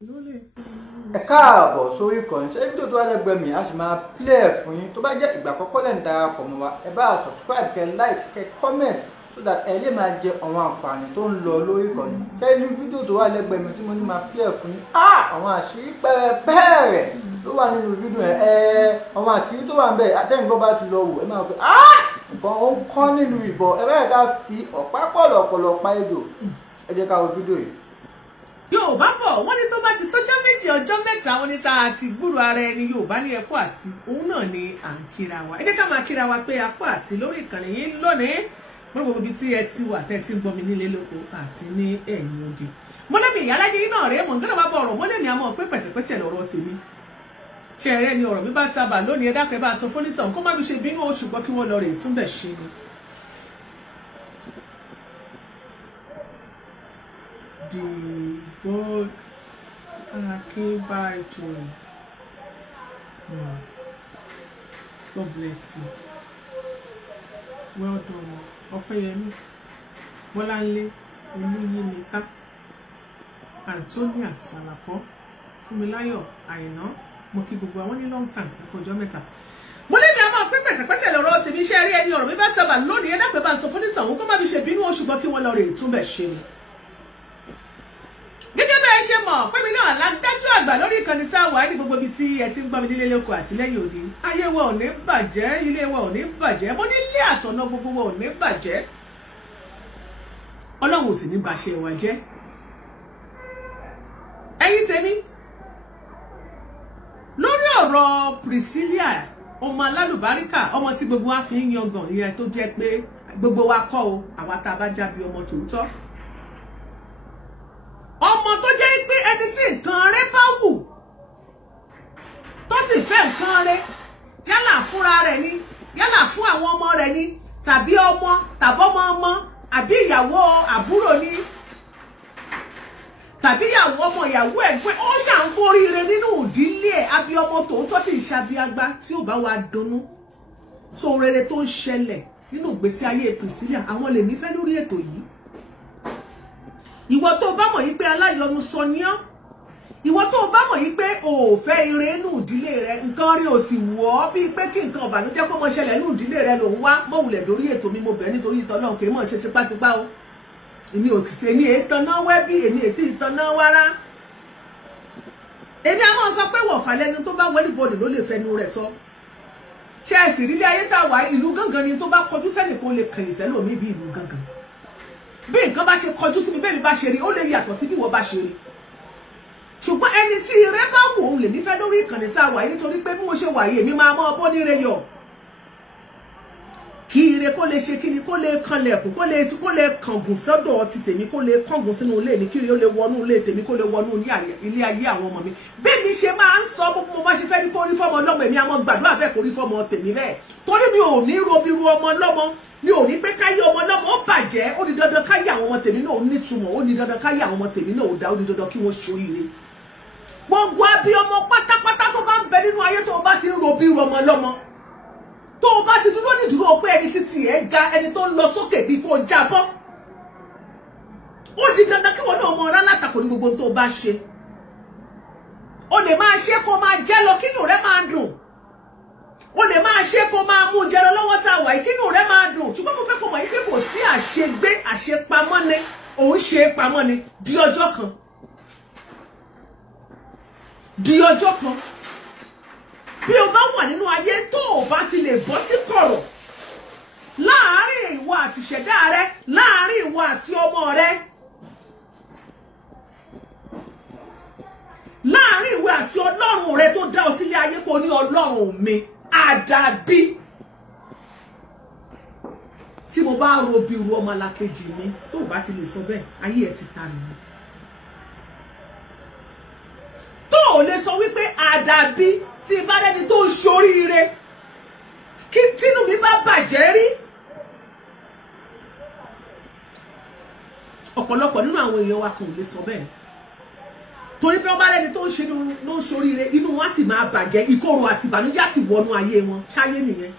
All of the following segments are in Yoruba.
Ẹ káàbọ̀ sórí ìkànnì ṣé fídíò tó wá lẹ́gbẹ̀ẹ́ mi a sì máa play fún yín tó bá jẹ́ ìgbà àkọ́kọ́ lẹ́nu darapọ̀ mọ́ wa ẹ bá subscribe kẹ́ like kẹ́ comment so that ẹ lè máa jẹ àwọn àǹfààní tó ń lọ lórí ìkànnì ṣé ní fídíò tó wá lẹ́gbẹ̀ẹ́ mi tí mo ní máa play fún yín àwọn àṣírí pẹ́ẹ́rẹ́ ló wà nínú fídíò yẹn àwọn àṣírí tó wà ń bẹ̀ àtẹ̀yìnbó bá ti lọ wò ẹ máa pẹ́ nǹkan ó ń kọ́ nínú ìbọn ẹ bẹ́ẹ̀ ká fi ọ̀pá pọ̀lọ̀pọ̀lọ̀ pa ejò ẹ jẹ́ ká wo fídíò yìí. Yorùbá bọ̀ wọ́n ní tó bá ti tọ́jọ́ méjì ọjọ́ mẹ́ta wọ́n ní tá a ti gbúrò ara ẹni Yorùbá ní ẹkú àti òun náà ni à ń kíra wa ẹ jẹ́ ká máa kíra wa pé akú àti lórí ìkànnì yìí lónìí wọ́n gbogbo ibi tí ẹ ti wà tẹ́ ti ń gbọ́ mi nílé lóko àti ní ẹ̀yìn odi mo lẹ́mi Iyalaje yìí náà rèé mọ̀ nígbà bá bọ̀ ọ̀rọ̀ mo lẹ́mi àmọ́ pé pẹ̀tẹ̀pẹ̀tẹ̀ lọ́rọ̀ tèmi ṣe ẹ̀rẹ́ ni ọ̀rọ̀ mi bá tábà lónìí ẹ dákẹ́ bá sọ fónítàn kó má fi ṣe bínú oṣù gbọ́ kí wọ́n lọ rè túnbẹ̀ ṣe ni. The God God bless you. Well done. Opeyemi, Bolanle, Oluyimika, Antonia Salapo, Fumilayo, Àyìnà, mo kí gbogbo àwọn ní long time ọjọ́ mẹ́ta. Mo lè mi àmọ́ pé pẹ̀sẹ̀pẹ̀sẹ̀ lọ́rọ̀ tèmi ṣe rí ẹni ọ̀rọ̀ mi bá sábà lónìí ẹ dápẹ́ bá ń sọ fún nísàwọn kó má fi ṣe bínú oṣù gbọ́ kí wọ́n lọ rè túnbẹ̀ ṣe ni. Gẹ́gẹ́ bẹ́ẹ̀ ṣe mọ̀ pé mi náà lágbájú àgbà lórí ìkànnì tá a wà ní gbogbo ibi tí ẹ ti ń gbọ́ mi nílé lóko àti lẹ́yìn odi. Ayé wa ò ní bàjẹ́, ilé wa ò ní bàjẹ́, mo ní ilé àtọ̀nà gbogbo wa ò ní bàjẹ́. Ọlọ́run ò sì ní bàṣẹ wa jẹ́. Ẹ̀yin tèmi lórí ọ̀rọ̀ Priscilla ọmọ alálùbáríkà ọmọ tí gbogbo wa fi ń yangàn ìyẹn tó jẹ́ pé gbogbo wa kọ́ o àwa tá a bá jábí ọmọ tòótọ́. Ọmọ tó jẹ́ pé ẹni tí nǹkan rẹ̀ bá wù tó sì fẹ́ nǹkan rẹ̀ yálà fúnra rẹ̀ ni yálà fún àwọn ọmọ rẹ̀ ni tàbí ọmọ tàbọ́mọ ọmọ àbí ìyàwó àbúrò ni tàbí ìyàwó ọmọ ìyàwó ẹ̀gbẹ́ ó ṣàǹforíire nínú ìdílé ẹ̀ àbí ọmọ tòótọ́ tí ìṣàbíagbá tí ò bá wa dunnú so rere tó ń ṣẹlẹ̀ nínú ìgbésí ayé Priscilla àwọn lèmi fẹ́ lórí ètò yìí. Ìwọ tó bá mọ̀ yí pé aláyọnu sọ ní ọ́ ìwọ tó bá mọ̀ yí pé o ò fẹ́ ire inú ìdílé rẹ nǹkan rí o sì wọ̀ ọ́ bíi pé kí nǹkan ọ̀bànújẹ́ kó mọ́ ṣẹlẹ̀ inú ìdílé rẹ lòun wá mọ̀wùlẹ̀ lórí ètò mi mo bẹ̀ nítorí ìtọ́lọ́run kì í mọ̀ ṣe tipátipá o èmi ò sì èmi èétanná wẹ́bí èmi èsì ìtanná wárá èmi a máa sọ pé wọ̀fà lẹ́nu tó bá wẹ́lìbọ̀dì ló lè fẹnu rẹ̀ sọ ṣe é sì rí ilé ayé tá a wà ìlú gángan ni tó bá kọjú sẹ́nìkan lè kẹ̀yìn sẹ́lòmí bí ìlú gángan bí nǹkan bá ṣe kọjú sí mi bẹ́ẹ̀ mi bá ṣe rí ó lè yàtọ̀ sí bí wọ́n bá ṣe rí ṣùgbọ́n ẹni tí ire bá wò ó lè nífẹ̀ẹ́ lórí ìkànnì tá a wà yìí nítorí pé bí mo ṣe wà yìí èmi máa mọ ọbọ níre yọ kí ire kó lè ṣe kíni kó lè kanlẹ̀kùn kó lè kàngùn sọ́dọ̀ ti tèmi kó lè kàngùn sínú ilé mi kí ire ó lè wọnú ilé tèmi kó lè wọnú ilé ayé àwọn ọmọ mi bí mi ṣe máa ń sọ bó mo bá ṣe fẹ́ ní kó rí fọ́mọ ọlọ́mọ èmi àmọ́ gbàdúrà bẹ́ẹ̀ kó rí fọ́mọ tèmi bẹ́ẹ̀ torí mi ò ní robiru ọmọ ọlọ́mọ mi ò ní pé káyé ọmọ ọlọ́mọ ó bàjẹ́ ó ní dandan káyé àwọn ọmọ tèmi náà ó nítumọ̀ ó ní dandan káyé àwọn ọmọ tèmi náà ó dá ó ní dandan kí wọ́n ṣoríire gbogbo abiyamọ pátápátá tó bá ń bẹ nínú ayé tó bá ti ń robiru ọmọ ọlọ́mọ tó o bá ti dúró ní dúró pé ẹni títí ẹ ga ẹni tó ń lọ sókè bí kò jábọ́ ó di dandan kí wọn náà mọ ọ̀rá látakò ní gbogbo tó o bá ṣe o lè máa ṣe kó máa jẹ lọ kínú rẹ máa dùn o lè máa ṣe kó máa mú jẹ lọ lọ́wọ́ tá a wà yìí kínú rẹ máa dùn ṣùgbọ́n mo fẹ́ kó mọ̀ yìí pé kò sí àṣegbé àṣepamọ́ ni òun ṣe pamọ́ ni di ọjọ́ kan bí o bá wà nínú ayé tó o bá ti lè bọ́ sí kọ̀rọ̀ láàárín ìwọ àti ìṣẹ̀dá rẹ láàárín ìwọ àti ọmọ rẹ láàárín ìwọ àti ọlọ́run rẹ tó dá ọ sílé ayé kó ní ọlọ́run mi àdàbí tí mo bá ro bí irú ọmọ alákejì mi tó o bá ti lè sọ bẹ́ẹ̀ ayé ẹ ti ta nìyẹn tó o lè sọ wípé àdàbí tí bá rẹni tó ń ṣoríire kí tínú mi bá bàjẹ́ rí ọ̀pọ̀lọpọ̀ nínú àwọn èèyàn wa kò lè sọ bẹ́ẹ̀ torí pé wọ́n bá rẹni tó ń ṣe ló ń ṣoríire inú wa sì máa bàjẹ́ ìkorò àti ìbànújẹ́ sì wọnú ayé wọn ṣáyé nìyẹn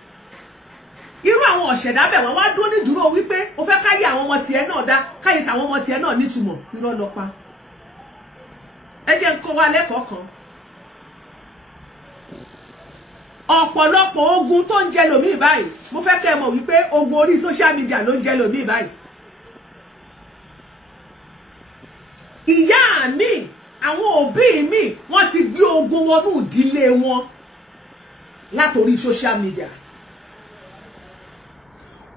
irú àwọn ọ̀ṣẹ̀dá bẹ̀ wọ́n wá dúró ní dúró wípé o fẹ́ káyé àwọn ọmọ tiẹ̀ náà dá káyé tàwọn ọmọ tiẹ̀ náà nítumọ̀ irọ́ lọ pa ẹ jẹ́ n kọ́ wa lẹ́kọ̀ọ́ kan. Ọ̀pọ̀lọpọ̀ ogun tó ń jẹ lòmíì báyìí mo fẹ́ kẹ́ mọ̀ wípé ogun orí social media ló ń jẹ lòmíì báyìí. Ìyá mi àwọn òbí mi wọ́n ti gbé ogun wọnú ìdílé wọn látorí social media.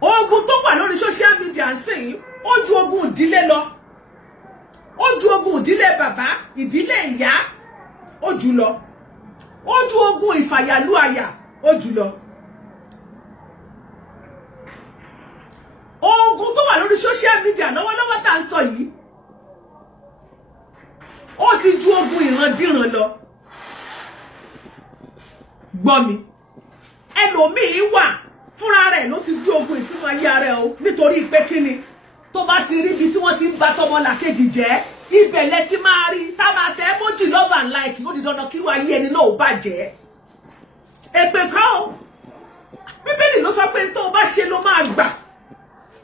Ogun tó wà lórí social media ń sìn ó ju ogun ìdílé lọ, ó ju ogun ìdílé bàbá ìdílé ìyá ó jù lọ, ó ju ogun ìfàyàlú àyà ó jù lọ. Ogun tó wà lórí social media lọ́wọ́lọ́wọ́ tá ń sọ yìí ó ti ju ogun ìrandíran lọ. Gbọ́ mi, ẹlòmíì wà fúnra rẹ̀ ló ti gbé ogun ìsínú ayé rẹ̀ o nítorí pé kíni tó bá ti rí ibi tí wọ́n ti ń ba tọmọlàkejì jẹ́ ibẹ̀ lẹ ti máa rí tá máa tẹ emoji love and like ó di dandan kí wọ́n ayé ẹni náà ò bàjẹ́. Èpè kan o, Bíbélì ló sọ pé tó o bá ṣe ló máa gbà,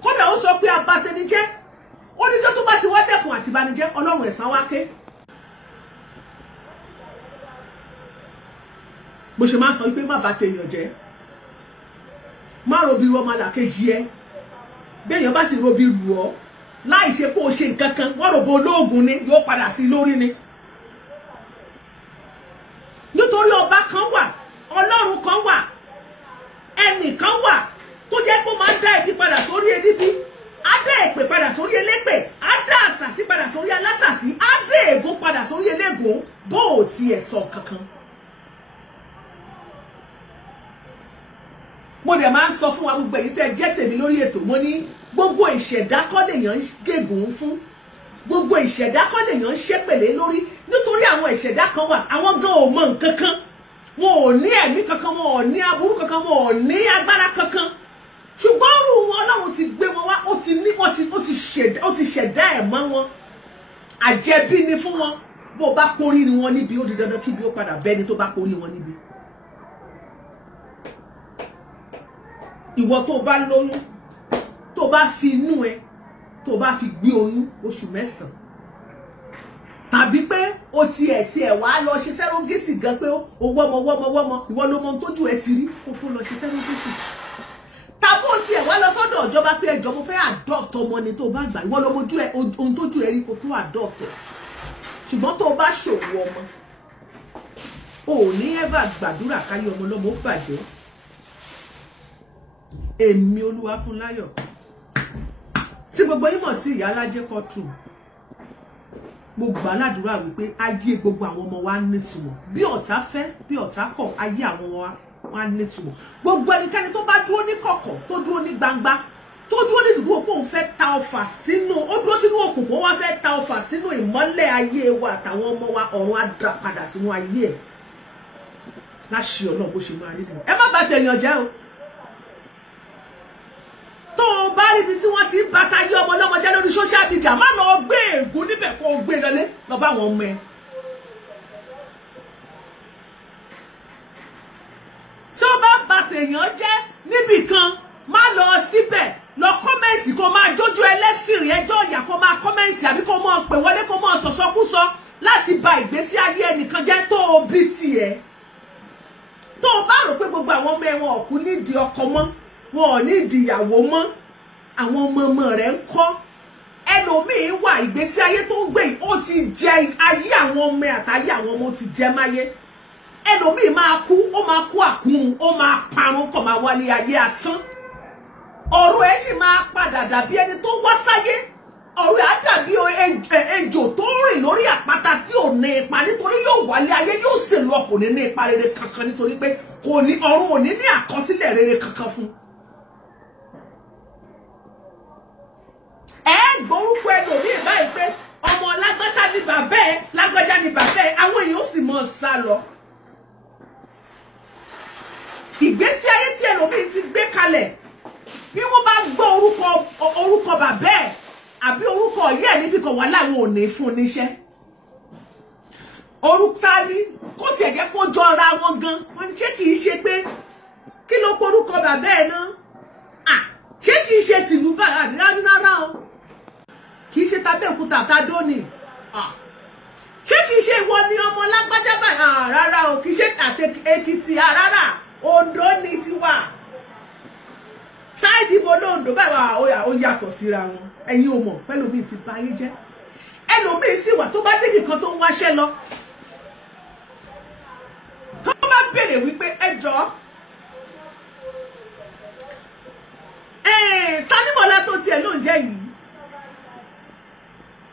kódà ó sọ pé abatẹnijẹ́ ó ní tó bá ti wá dẹ́kun àti ìbanijẹ́ Ọlọ́run ẹ̀san wá ké. Bó ṣe máa sọ wípé má bá tèèyàn jẹ́, má robi ọmọlàkejì ẹ, béèyàn bá sì robi lù ọ́ láì ṣe pé o ṣe nǹkan kan wọ́n rògbò olóògùn ni yóò padà sí lórí ni. Nítorí ọba kan wà, Ọlọ́run kan wà, ẹnìkan wà tó jẹ́ pé ó máa ń dá ibi padà sórí edíbí, á dá èpè padà sórí elépè, á dá àṣàsí padà sórí alásàsí, á dá ègún padà sórí elégún bó ò tiẹ̀ sọ kankan. Mo dẹ̀ máa ń sọ fún wa gbogbo èyí tẹ́ jẹ́ tèmi lórí ètò, mo ní gbogbo ìṣẹ̀dá kọ́ lèèyàn ń gégùn fún, gbogbo ìṣẹ̀dá kọ́ lèèyàn ń ṣépèlé lórí, nítorí àwọn ìṣẹ̀dá kan wà àwọn gan ò mọ nǹkan kan, wọn ò ní ẹ̀mí kankan, wọn ò ní aburú kankan, wọn ò ní agbára kankan, ṣùgbọ́n rú wọn Ọlọ́run ti gbé wọn wá, ó ti ṣẹ̀dá ẹ̀ mọ́ wọn, àjẹbí ni fún wọn. Bó bá porí ni wọn níbi ó di dandan kí bí ó padà bẹ́ni tó bá porí wọn níbi. Ìwọ tó bá lóyún, tó bá fi inú ẹ, tó bá fi gbé oyún oṣù 9, tàbí pé o tiẹ̀ wá lọ ṣe sẹ́rógísì gan pé o wọ́mọ ìwọ ló mọ tójú ẹ ti rí kó tó lọ ṣe sẹ́rógísì, tàbí o tiẹ̀ wá lọ sọ́dọ̀ ìjọba pé ẹjọ́ mo fẹ́ adopt ọmọ ni tó bá gbà, ìwọ ló mojú ẹ ohun tójú ẹ rí kó tó adopt ẹ. Ṣùgbọ́n tó bá ṣòwò ọmọ o ò ní ever gbàdúrà káyé ọmọ lọ́mọ ó bàjẹ́. Èmi Olúwafúnláyọ̀ tí gbogbo yín mọ̀ sí Iyalaje Kotu, mo gbà ládùúrà wípé ayé gbogbo àwọn ọmọ wa nítumọ̀, bí ọ̀tá fẹ́ bí ọ̀tá kọ̀ ayé àwọn ọmọ wa nítumọ̀. Gbogbo ẹnikẹ́ni tó bá dúró ní kọ̀kọ̀, tó dúró ní gbangba, tó dúró ní dúró pé òun fẹ́ ta ọfà sínú, ó dúró sínú òkùnkùn, ó wá fẹ́ ta ọfà sínú ìmọ́lẹ̀ ayé wa àtàwọn ọmọ wa, ọ̀run á dá padà sínú ayé ẹ̀ láṣẹ Ọlọ́run bó ṣe máa rí nìyẹn. Ẹ má bà tèèyàn jẹ́ o. Tó o bá rí ibi tí wọ́n ti ń bàtà yí ọmọ ọlọ́mọ jẹ́ lórí social media, má lọ gbé ègún níbẹ̀ kó o gbé lọlé lọ bá àwọn ọmọ ẹ. Tí o bá bàtà èèyàn jẹ́ níbì kan, má lọ síbẹ̀ lọ kọ́mẹ̀ntì kó máa jójú ẹlẹ́sìn rìn ẹjọ́ ìyà kó máa kọ́mẹ̀ntì àbí kó máa pè wọlé kó máa sọ̀sọ́kúsọ láti ba ìgbésí ayé ẹnìkan jẹ́ tó o bí tiẹ̀. Tó o bá rò pé gbogbo àwọn ọmọ ẹ wọn ò kú nídìí ọkọ mọ́, wọn ò ní ìdìyàwó mọ́, àwọn ọmọ rẹ̀ ń kọ́, ẹlòmíín wà ìgbésí ayé tó ń gbé ó ti jẹ ayé àwọn ọmọ àtàyé àwọn ọmọ ti jẹ máyé. Ẹlòmíín máa kú, ó máa kú àkúrun, ó máa parun kò máa wálé ayé asán. Ọ̀rọ̀ ẹ̀ sì máa padà dàbí ẹni tó wá sáyé, ọ̀rọ̀ ẹ̀ á dàbí ejò tó rìn lórí àpáta tí ò ní ipa, nítorí yóò wálé ayé yóò sì lọ kò ní ní ipa rere kankan, nítorí pé kò ní ọ̀run ò ní ní àkọsílẹ̀ rere kankan fún. Gbórúkọ ẹlòmíì báyìí pé ọmọ lágbájá ní bàbá ẹ, lágbájá ní bàbá ẹ, àwọn èèyàn sì mọ̀ sá lọ. Ìgbésí ayé tí ẹlòmíì ti gbé kalẹ̀, bí wọ́n bá gbọ́ orúkọ bàbá ẹ àbí orúkọ ìyá ẹ níbi kan wà láwọn ò ní fún níṣẹ́. Orúkọ ní kó tiẹ̀ jẹ́ kó jọra wọn gan, wọ́n ní ṣé kìí ṣe pé kí ló porúkọ bàbá ẹ náà? Ṣé kìí ṣe tìlú bàrà rárá o? Kìí ṣe tàbí òkúta àtàdó ni. ṣé kìí ṣe ìwọ ni ọmọ lágbájá báyìí rárá o kìí ṣe Èkìtì rárá Oǹdó ni tiwa sáìdì bo lóńdó báyìí ó yàtọ̀ síra wọn ẹ̀yin ò mọ̀ pẹ̀lú mi ti bà ayé jẹ́ ẹlòmíì sì wà tó bá débì kan tó ń wáṣẹ́ lọ tó bá béèrè wípé ẹjọ́ tánímọ̀lá tó tiẹ̀ ló ń jẹ́ yìí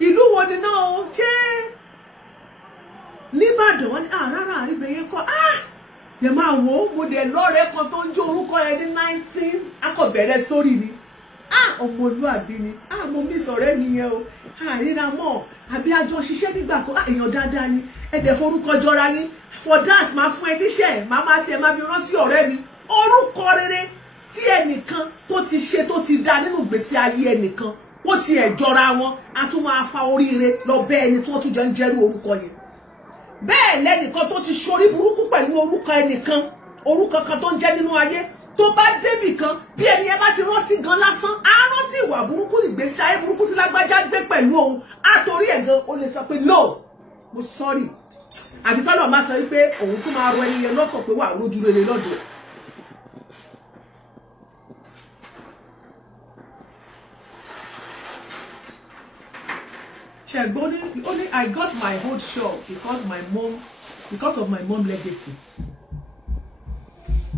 ìlú wo ni náà ṣé nìbàdàn wọn ni rárá àríbẹ̀yẹ kọ́ dẹ̀ máa wò ó mo dẹ̀ lọ́rẹ̀ẹ́ kan tó ń jó orúkọ ẹ ní 19 akọ̀bẹ̀rẹ̀ sórí ni ọmọlúàbí ni mo mí sọ̀rẹ́ mi yẹn o àríra mọ́ àbí àjọ ṣiṣẹ́ nígbà kan èèyàn dáadáa ni ẹ̀dẹ̀ forúkọ jọra yín for that máa fún ẹ níṣẹ́ máa tiẹ̀ máa fi rántí ọ̀rẹ́ mi orúkọ rere tí ẹnìkan tó ti ṣe tó ti dá nínú ìgbésí ayé ẹnìkan ó ti ẹ̀ jọra wọn a tún máa fa oríire lọ bẹ́ ẹni tí wọ́n tún jọ ń jẹ́rú orúkọ yẹn bẹ́ẹ̀ lẹ́nìkan tó ti ṣorí burúkú pẹ̀lú orúkọ ẹnìkan orúkọ kan tó ń jẹ́ nínú ayé tó bá débì kan bí ẹni ẹ bá ti rántí gan lásán á rántí ìwà burúkú ìgbésí ayé burúkú tí lágbájá gbé pẹ̀lú òun á torí ẹ̀ gan ó lè sọ pé no mo sorry àti tọ́lọ̀ máa sọ wípé òun tún máa rọ ẹni yẹn lọ́kàn pé wà lójú rere lọ́dọ̀ ṣẹ̀gbọ́n only I got my whole show because of my mom legacy.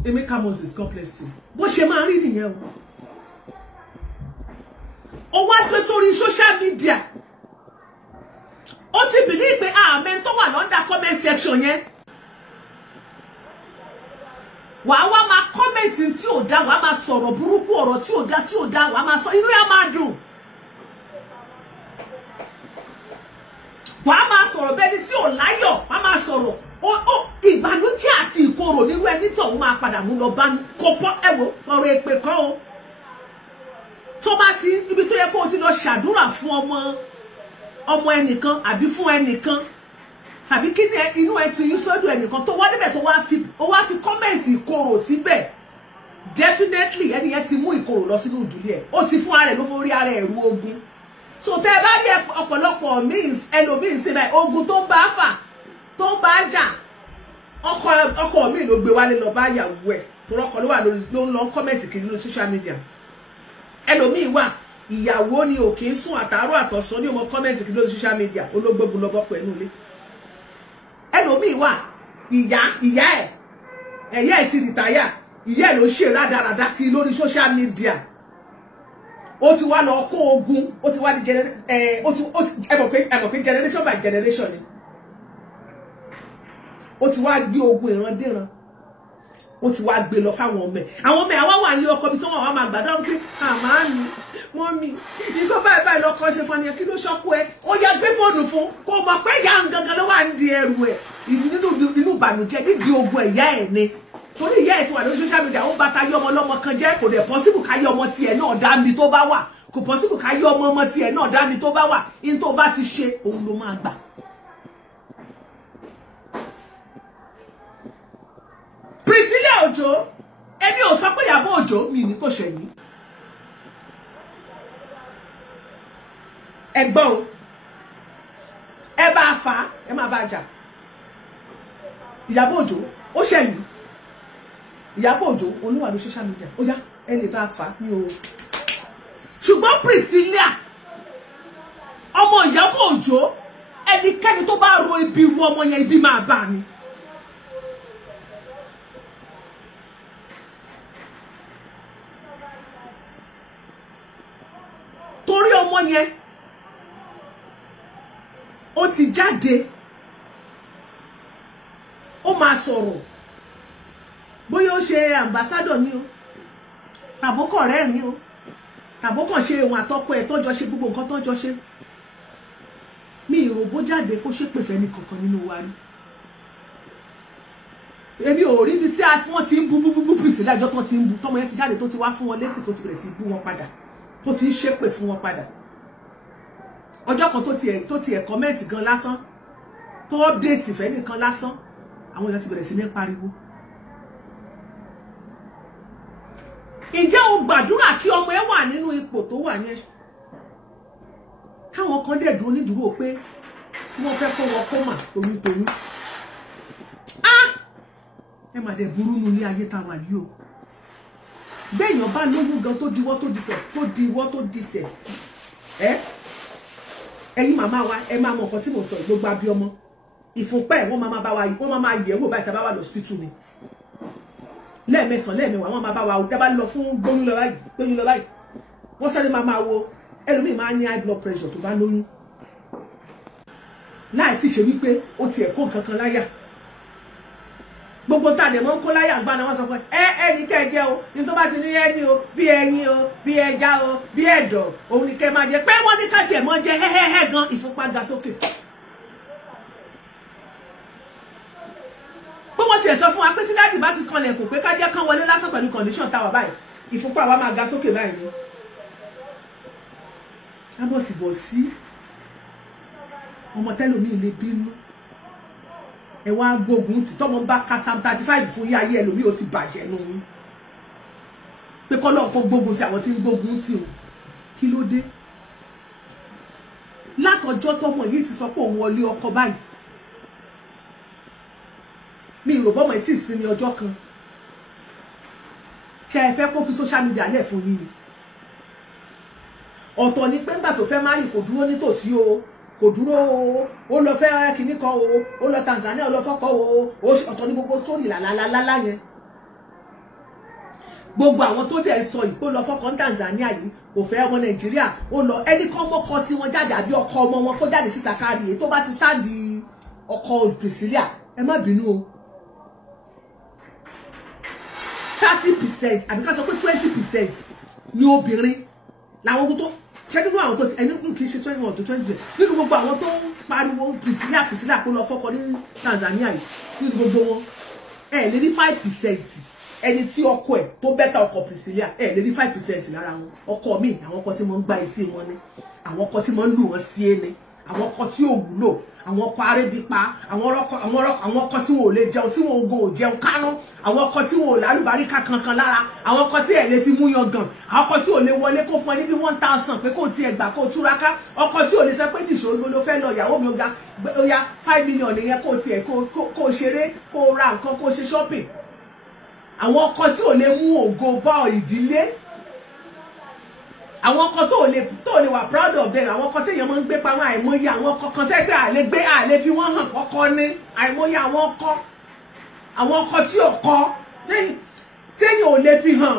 Emeka Moses, God bless you. Bó ṣe máa rí nìyẹn o. Ó wá gbé sórí social media. Ó ti believe pé amen tó wà lọ́ndà comment section yẹn. Wàá wá máa comment tí ò dá, wàá máa sọ̀rọ̀ burúkú ọ̀rọ̀ tí ò dá, wàá máa sọ inú yẹn máa dùn. Wàá máa sọ̀rọ̀ bẹ́ẹ̀ ni tí ò láyọ̀, wàá máa sọ̀rọ̀ ìbànújẹ́ àti ìkorò nínú ẹni tí òun máa padà mú lọ bá kọ́pọ́ ẹ̀wọ̀ ọ̀rọ̀ èpè kan o tó bá ti ibi tó yẹ kó o ti lọ ṣàdúrà fún ọmọ ẹnìkan àbí fún ẹnìkan tàbí kí ni inú ẹ ti yí sọ́dọ̀ ẹnìkan tó wá débẹ̀ tó wá fi kọ́mẹ̀ntì ìkorò síbẹ̀ definitely ẹni yẹn ti mú ìkorò lọ sínú ìdílé ẹ̀ ó ti fún ara ẹ̀ ló forí ara ẹ̀ rú ogun so tẹ́ ẹ bá rí ọ̀pọ̀lọpọ̀ ẹlòmíín sí báyìí ogun tó ń bá fà tó ń bá jà ọkọ mi ló gbé wálé lọ bá yàwó ẹ̀ tó rọ́kọ ló wà lórí ló ń lọ kọ́mẹ̀ntì kiri lórí social media ẹlòmíín wà ìyàwó ni ò kì í sùn àtàárọ̀ àtọ̀sán ní ọmọ kọ́mẹ̀ntì kiri lórí social media ológbógun lọ́bọ̀ pẹ̀lú ilé ẹlòmíín wà ìyá ẹ̀ ti rìtáyà ìyá ẹ̀ ló ṣe rádaràdá kiri lórí social media ó ti wá lọ kó ogun ó ti wá di ẹmọ̀ pé generation by generation ni ó ti wá gbé ogun ìrandíran ó ti wá gbé lọ fáwọn ọmọ ẹ̀ àwọn ọmọ ẹ̀ àwa wà ní ọkọ bí tí wọ́n wà máa gbàdá pé àmà mi wọ́n mi nǹkan báyìí lọ́kọ ṣe fún ẹni kí ló ṣọ́kú ẹ ó yá gbé fóònù fún kó mọ̀ pé ìyá gangan ló wà ń di ẹrù ẹ̀ nínú ìbànújẹ́ nídìí ogun ẹ̀yà ẹ̀ ni torí ìyá ẹ̀ ti wà lórí social media ó bá ta yọ ọmọ ọlọ́mọ kan jẹ́ kò dẹ̀ possible ká yọ ọmọ tiẹ̀ náà dá mi tó bá wà kò possible ká yọ ọmọ tiẹ̀ náà dá mi tó bá wà in tó bá ti ṣe òun ló máa gbà. Priscilla Ojo èmi ò sọ pé Iyabo Ojo mi ní kò ṣẹ̀yìn ẹ̀gbọ́n o ẹ bá fà á ẹ má bá jà Iyabo Ojo ó ṣẹ̀yìn Iyabo Ojo olúwa ló social media ó yá ẹ lè bá fà á ní o ṣùgbọ́n Priscilla ọmọ Iyabo Ojo ẹnikẹ́ni tó bá ro ibi ru ọmọ yẹn ibi máa bá mi. Torí ọmọ yẹn ó ti jáde ó máa sọ̀rọ̀ bóyá ó ṣe ambassador ni o tàbókọ̀ rẹ́rìn o tàbókọ̀ ṣe ohun àtọ́kọ ẹ̀ tọ́jọ́ ṣe gbogbo nǹkan tọ́jọ́ ṣe mi ìròbó jáde kó ṣe pè fẹ́ni kankan nínú wa rí èmi ò rí ibi tí wọ́n ti ń bú Priscilla lájọ́ tó ti ń bú tọ́mọ yẹn ti jáde tó ti wá fún wọn lésì tó ti bẹ̀rẹ̀ sí bú wọn padà tó ti ń ṣépè fún wọn padà ọjọ́ kan tó tiẹ̀ kọ́mẹ́ǹtì gan lásán tó ọ́pdéètì fẹ́ nìkan lásán àwọn èèyàn ti bẹ̀rẹ̀ sí ní pariwo. Ǹjẹ́ o gbàdúrà kí ọmọ ẹ wà nínú ipò tó wà yẹn káwọn kan dẹ̀ dúró nídúró pé wọ́n fẹ́ kó wọ́n kó mà toyún ẹ má dẹ̀ burú nu ní ayé tá wà yìí o béèyàn bá lóyún gan tó diwọ́ tó disẹ̀ ẹ̀yin màmá wa ẹ máa mọ nǹkan tí mo sọ gbogbo abíọmọ ìfúnpá ẹ̀ wọ́n máa bá wa wọ́n máa yẹ̀ wò báyìí tá bá wà lọ́sípítù ni lẹ́ẹ̀mẹsàn lẹ́ẹ̀mẹwàá wọ́n máa bá wa dábàá lọ fún gbóyún lọ báyìí wọ́n sáré máa wo ẹlòmíì máa ní high blood pressure tó bá lóyún láì tí ṣe wípé ó tiẹ̀ kó nǹkan kan láyà gbogbo tá a dẹ̀ mọ́ ń kó láyà gbá náà wọ́n sọ fún ẹni kẹ́ẹ̀jẹ́ o ní tó bá ti ní ẹni o bí ẹyin o bí ẹja o bí ẹ̀dọ̀ òun ni kẹ́ máa jẹ pé wọ́n ní ká tiẹ̀ mọ́ jẹ hẹ́hẹ́hẹ́ gan ìfúnpá ga sókè. pé wọ́n tiẹ̀ sọ fún wa pé tí dáàdì bá ti kanlẹ̀ kò pé ká jẹ́ kán wọlé lásán pẹ̀lú condition táwa báyìí ìfúnpá wa máa ga sókè báyìí ni. abọ́sibọ̀sí ọmọ tẹ́lómi lè bínú ẹ wá gbógun tí tọ́mọ bá ka Psalm 35 fún yí ayé ẹlòmí ó ti bàjẹ́ nù yín pé kọ́lọ́ kó gbógun tí àwọn tí ń gbógun tí o kí ló dé látọjọ́ tọ́mọ yìí ti sọ pé òun wọlé ọkọ báyìí mi ò rò bọ́mọ ẹ̀ tí ì sinmi ọjọ́ kan ṣe ẹ fẹ́ kó fi social media lẹ̀ fún yín ni ọ̀tọ̀ ni pé ńgbà tó fẹ́ má rí kò dúró nítòsí o kò dúró o ó lọ fẹ́ kinní kan o ó lọ Tanzania ó lọ fọ́kọ o ọ̀tọ̀ ní gbogbo sórí làlálálá yẹn gbogbo àwọn tó dẹ̀ sọ ìpó lọ fọ́kọ ní Tanzania yìí kò fẹ́ ọmọ Nàìjíríà ó lọ ẹni kan mọ́kọ tí wọ́n jáde àbí ọkọ ọmọ wọn kó jáde síta kárí èyí tó bá ti sáàdì ọkọ Priscilla ẹ má bínú o 30% àbí ká sọ pé 20% ní obìnrin làwọn ogun tó ṣé nínú àwọn tó ẹni kún kì í ṣe 21 to 20 nínú gbogbo àwọn tó ń pariwo Priscilla kó lọ fọ́kọ ní Tanzania yìí nínú gbogbo wọn ẹ lè rí 5% ẹni tí ọkọ ẹ̀ tó bẹ́tà ọkọ Priscilla ẹ lè rí 5% lára wọn ọkọ mi àwọn ọkọ tí mo ń gba etí wọn ni àwọn ọkọ tí mo ń lù wọn sí ẹni àwọn ọkọ tí ò wúlò àwọn ọkọ arébípa àwọn ọkọ tí wọn ò lè jẹun tí wọn ò go jẹun kánú àwọn ọkọ tí wọn ò lálùbáríkà kankan lára àwọn ọkọ tí ẹ lè fi mú yan gan àwọn ọkọ tí ò lè wọlé kó fún ẹ níbi 1000 pé kó tiẹ̀ gbà kó túraká ọkọ tí ò lè sọ pé nìṣó ló fẹ́ lọ ìyàwó mi ó ya 5 million nìyẹn kó tiẹ̀ kó ṣeré kó ra nǹkan kó ṣe shopping àwọn ọkọ tí ò lè mú ògo bá ìdílé àwọn ọkọ tó lè wà proud of them àwọn ọkọ téèyàn máa ń gbé pamọ́ àìmọye àwọn ọkọ kan tẹ́ pé àlè fi wọ́n hàn kọ́kọ́ ní àìmọye àwọn ọkọ tí ọkọ téèyàn ò lè fi hàn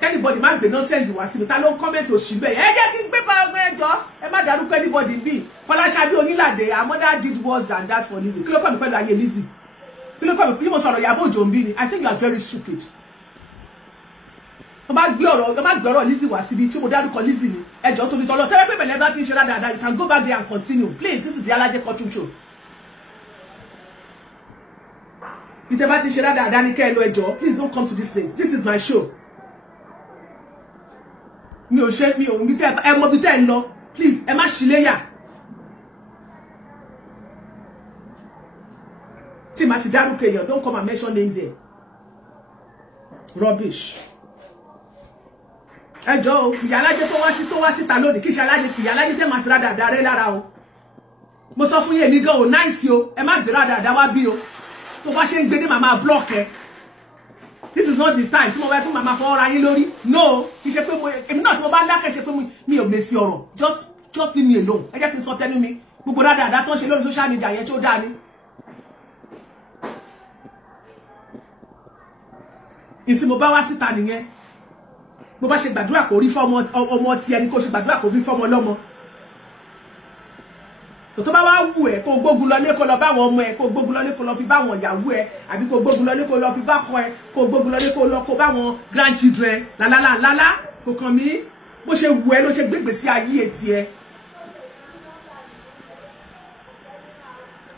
anybody má gbé nonsense wá síbi ta ló ń comment òṣì bẹ́ẹ̀ ẹ jẹ́ kí n gbé pa ọgbẹ́ ẹjọ́ ẹ má dárúkọ anybody bí Fọláṣadé Onílàdé her mother did worse than that for Lizzy kí ló kọ́ mi pẹ̀lú ayé Lizzy kí ló kọ́ mi kí mo sọ̀rọ̀ Iyabo Ojo ń bí ni I think you are very stupid. Tó bá gbé ọ̀rọ̀ Lizzy wá síbi tí mo dárúkọ Lizzy ni ẹjọ́ tó ní tọ́lọ́ tẹ́lẹ̀ pé bẹ̀lẹ́ bá ti ń ṣe dáadáa you can go back there and continue please this is the Iyalaje Kotu show. Ìtẹ́ bá ti ń ṣe dáadáa ní kẹ́ ẹ lọ ẹjọ́ please don't come to this place this is my show. Mi ò bí tẹ́ ẹ mọ bí tẹ́ ẹ ń lọ please ẹ má ṣíléyà. Tí màá ti dárúkọ èèyàn don't come and mention names there. Rubbish. Ẹjọ́ o Iyalaje tó wá síta lónìí kí Iyalaje tẹ́ máa fi dáadáa rẹ́ lára o mo sọ fún yín èmi gan o nice o ẹ má gbé dáadáa wá bí o tó bá ṣe ń gbé ní màmá block ẹ this is not the time tí mo wá fún màmá fọwọ́ ra yín lórí no kì í ṣe pé èmi náà tí mo bá ń dákẹ́ ṣe pé mi ò mèsì ọ̀rọ̀ just leave me alone ẹ jẹ́ kí n sọ tẹ́nu mi gbogbo dáadáa tó ń ṣe lórí social media yẹn tí ó dáa ni. ìsìn mo bá wá síta nìyẹn bó bá ṣe gbàdúrà kó rí fọ́mọ ọmọ tí ẹni kó ṣe gbàdúrà kó rí fọ́mọ lọ́mọ tó bá wá wù ẹ́ kó gbógun lọlé kó lọ bá àwọn ọmọ ẹ kó gbógun lọlé kó lọ fi bá àwọn ìyàwó ẹ àbí kó gbógun lọlé kó lọ fi bá kọ ẹ kó gbógun lọlé kó lọ kó bá àwọn grandchildren lálálálá kò kàn mí bó ṣe wù ẹ́ ló ṣe gbégbé sí ayé etí ẹ.